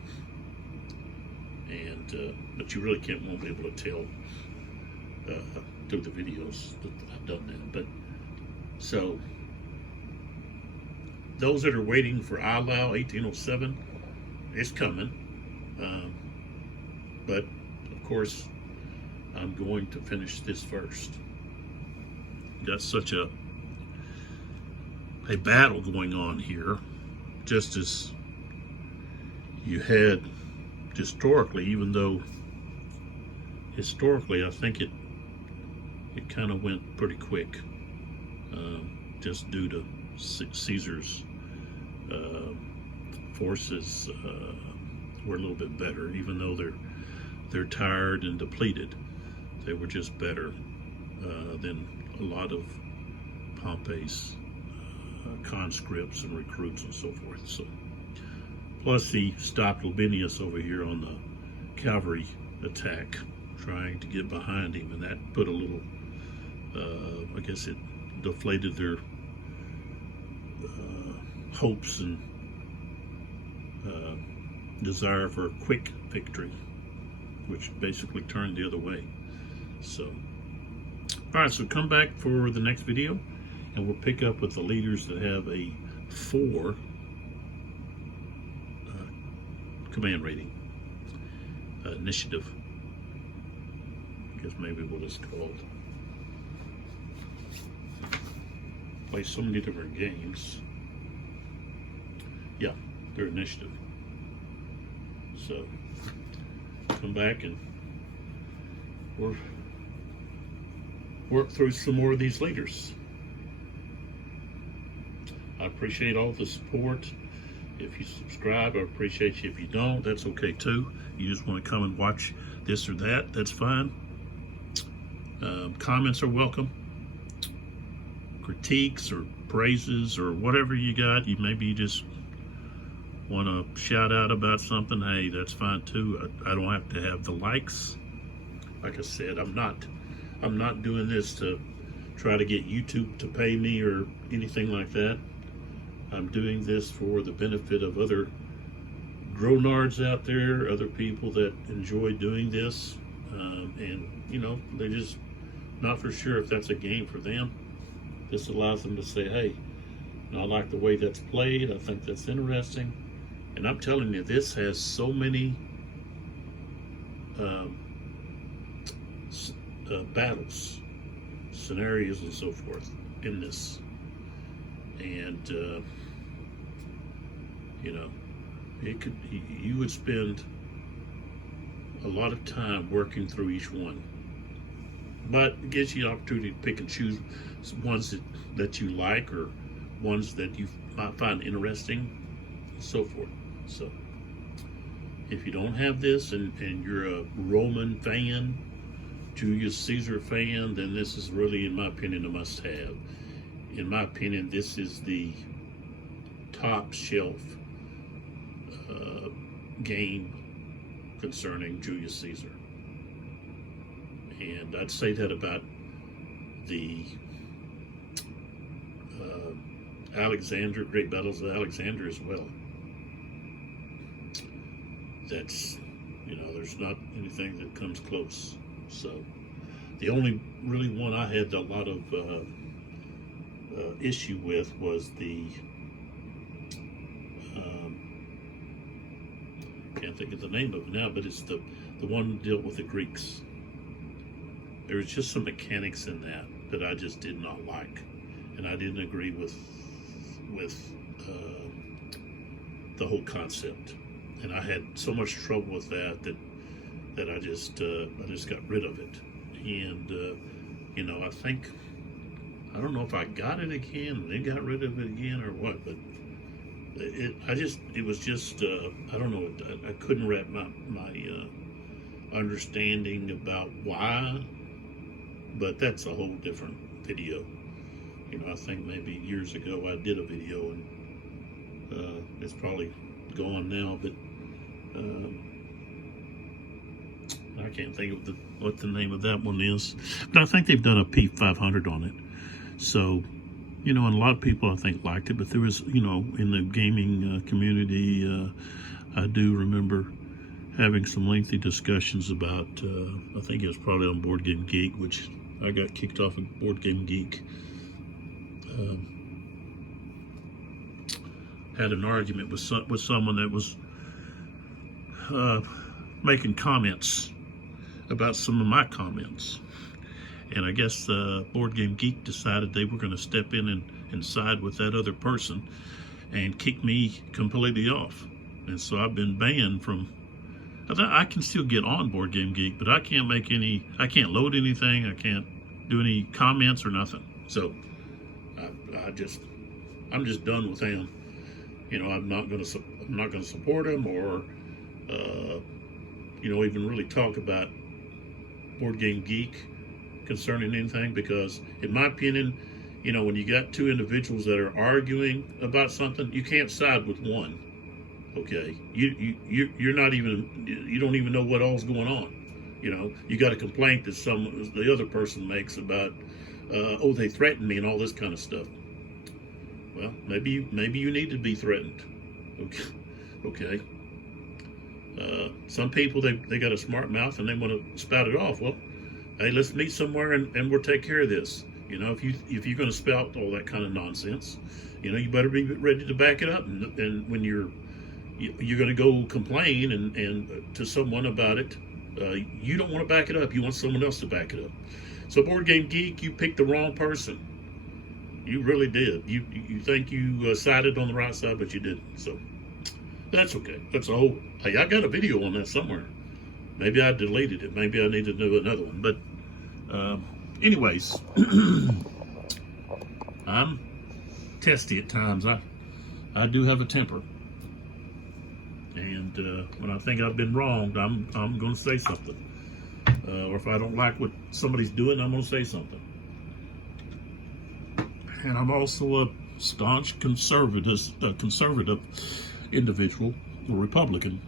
And but you really won't be able to tell through the videos that I've done that. But so those that are waiting for Ilau 1807, it's coming. But of course, I'm going to finish this first. Got such a battle going on here, just as you had historically, even though historically I think it kind of went pretty quick, just due to Caesar's forces were a little bit better, even though they're tired and depleted. They were just better than a lot of Pompey's conscripts and recruits and so forth. So, plus he stopped Labienus over here on the cavalry attack, trying to get behind him, and that put a little, I guess it deflated their hopes and desire for a quick victory, which basically turned the other way. So, all right, so come back for the next video, and we'll pick up with the leaders that have a 4 command rating, initiative. I guess maybe what it's called. Play so many different games. Yeah. their initiative. So come back and work through some more of these leaders. I appreciate all the support. If you subscribe, I appreciate you. If you don't, that's okay too. You just want to come and watch this or that, that's fine. Comments are welcome. Critiques or praises or whatever you got. Maybe you just want to shout out about something. Hey, that's fine too. I don't have to have the likes. Like I said, I'm not doing this to try to get YouTube to pay me or anything like that. I'm doing this for the benefit of other grow-nards out there, other people that enjoy doing this, and they're just not for sure if that's a game for them. This allows them to say, hey, I like the way that's played, I think that's interesting. And I'm telling you, this has so many battles, scenarios, and so forth in this. And you would spend a lot of time working through each one, but it gives you an opportunity to pick and choose ones that you like, or ones that you might find interesting, and so forth. So if you don't have this and you're a Roman fan, Julius Caesar fan, then this is really, in my opinion, a must-have. In my opinion, this is the top shelf game concerning Julius Caesar. And I'd say that about the Alexander, Great Battles of Alexander as well. That's, there's not anything that comes close. So the only really one I had a lot of issue with was the can't think of the name of it now, but it's the one that dealt with the Greeks. There was just some mechanics in that I just did not like, and I didn't agree with the whole concept, and I had so much trouble with that I just got rid of it. And I think, I don't know if I got it again and then got rid of it again or what, but it was just I don't know, I couldn't wrap my understanding about why, but that's a whole Different video. I think maybe years ago I did a video, and it's probably gone now, but I can't think of what the name of that one is, but I think they've done a P500 on it. So, and a lot of people I think liked it, but there was, in the gaming community, I do remember having some lengthy discussions about, I think it was probably on Board Game Geek, which I got kicked off of Board Game Geek. Had an argument with someone that was making comments about some of my comments. And I guess Board Game Geek decided they were going to step in and side with that other person and kick me completely off. And so I've been banned from, I can still get on Board Game Geek, but I can't I can't load anything, I can't do any comments or nothing. So I'm just done with them. I'm not going to support them, or even really talk about Board Game Geek concerning anything, because in my opinion, when you got two individuals that are arguing about something, you can't side with one. Okay, you're not even, you don't even know what all's going on. You got a complaint that the other person makes about they threatened me and all this kind of stuff. Well, maybe you need to be threatened. Okay. Some people, they got a smart mouth and they want to spout it off. Well, hey, let's meet somewhere and we'll take care of this. If you're going to spout all that kind of nonsense, you better be ready to back it up. And when you're going to go complain and to someone about it, you don't want to back it up. You want someone else to back it up. So Board Game Geek, you picked the wrong person. You really did. You think you sided on the right side, but you didn't. So That's okay. That's a whole. Hey, I got a video on that somewhere. Maybe I deleted it. Maybe I need to do another one. But, anyways, I'm testy at times. I do have a temper, and when I think I've been wronged, I'm going to say something. Or if I don't like what somebody's doing, I'm going to say something. And I'm also a staunch conservative individual, a Republican,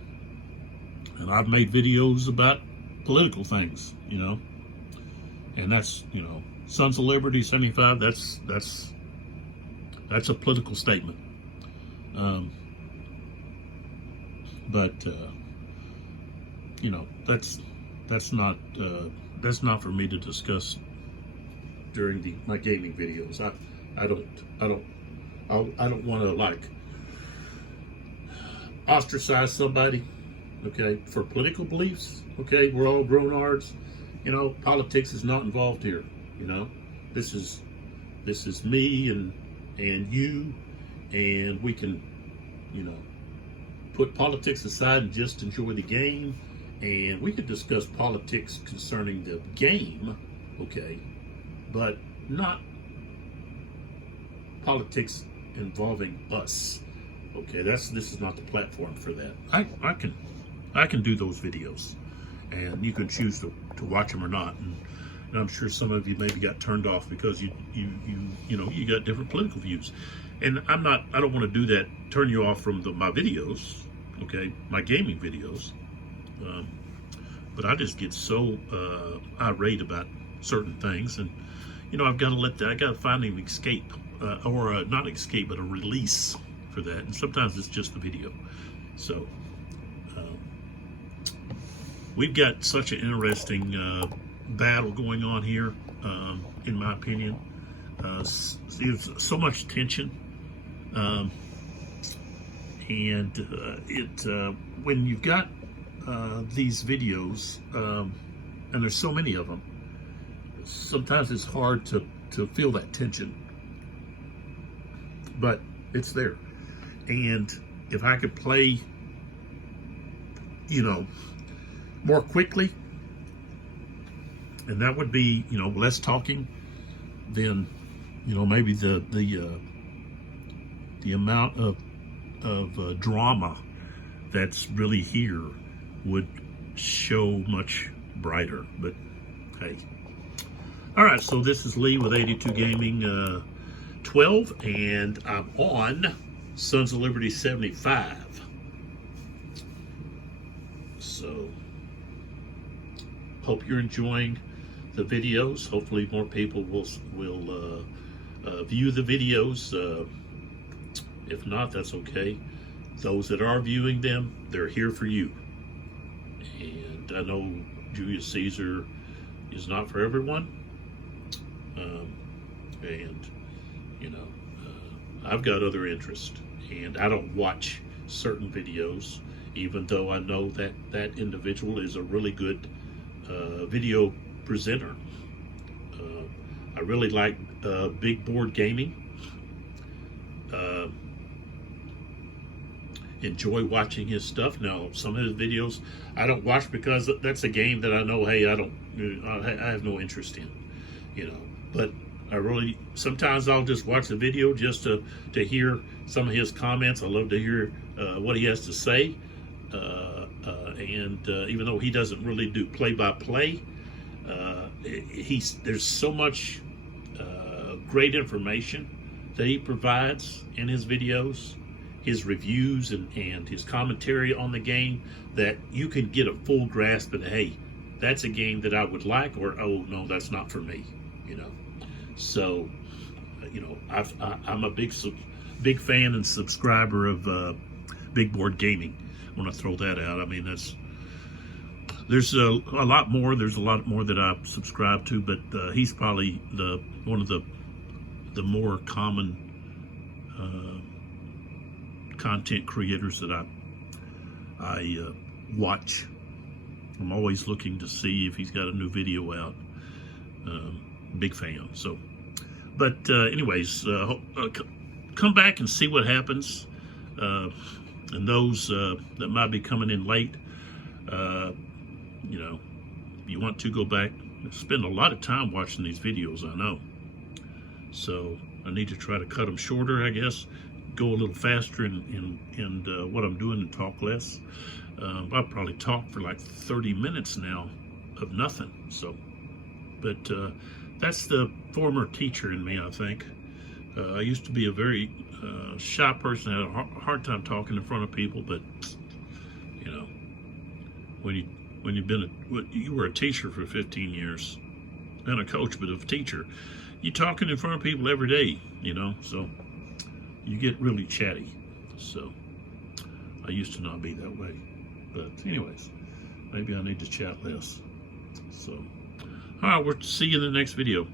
and I've made videos about political things, you know, and that's, you know, Sons of Liberty 75. That's a political statement. But you know, that's not for me to discuss during my gaming videos. I don't want to like ostracize somebody, okay, for political beliefs. Okay, we're all grown-ards. You know, politics is not involved here. You know, this is me and you, and we can, you know, put politics aside and just enjoy the game, and we could discuss politics concerning the game, okay, but not politics involving us. Okay, this is not the platform for that. I can do those videos, and you can choose to watch them or not. And I'm sure some of you maybe got turned off because you got different political views. And I don't want to do that, turn you off from my videos, okay, my gaming videos. But I just get so irate about certain things, and you know, I got to find an escape, or not escape, but a release for that. And sometimes it's just the video. So we've got such an interesting battle going on here, in my opinion. There's so much tension, and when you've got these videos, and there's so many of them, sometimes it's hard to feel that tension, but it's there. And if I could play, you know, more quickly, and that would be, you know, less talking, then, you know, maybe the amount of drama that's really here would show much brighter. But hey, all right. So this is Lee with 82 Gaming 12, and I'm on Sons of Liberty 75. So hope you're enjoying the videos. Hopefully more people will view the videos. If not, that's okay. Those that are viewing them, they're here for you. And I know Julius Caesar is not for everyone. And, you know, I've got other interests, and I don't watch certain videos, even though I know that that individual is a really good video presenter. I really like Big Board Gaming. Enjoy watching his stuff. Now, some of his videos I don't watch because that's a game that I know, hey, I have no interest in, you know. But I really, sometimes I'll just watch the video just to hear some of his comments. I love to hear what he has to say. And even though he doesn't really do play-by-play, there's so much great information that he provides in his videos, his reviews, and his commentary on the game, that you can get a full grasp of, hey, that's a game that I would like, or, oh, no, that's not for me, you know. So, you know, I'm a big fan and subscriber of Big Board Gaming. I want to throw that out. I mean, there's a lot more. There's a lot more that I subscribe to, but he's probably one of the more common content creators that I watch. I'm always looking to see if he's got a new video out. Big fan. So, but anyways, come back and see what happens. And those that might be coming in late, you know, you want to go back, spend a lot of time watching these videos, I know. So I need to try to cut them shorter, I guess, go a little faster in what I'm doing and talk less. I'll probably talk for like 30 minutes now of nothing. So, but that's the former teacher in me, I think. I used to be a very shy person, had a hard time talking in front of people, but you know, when you were a teacher for 15 years, not a coach, but a teacher, you're talking in front of people every day, you know, so you get really chatty. So I used to not be that way, but anyways, maybe I need to chat less. So, all right, we'll see you in the next video.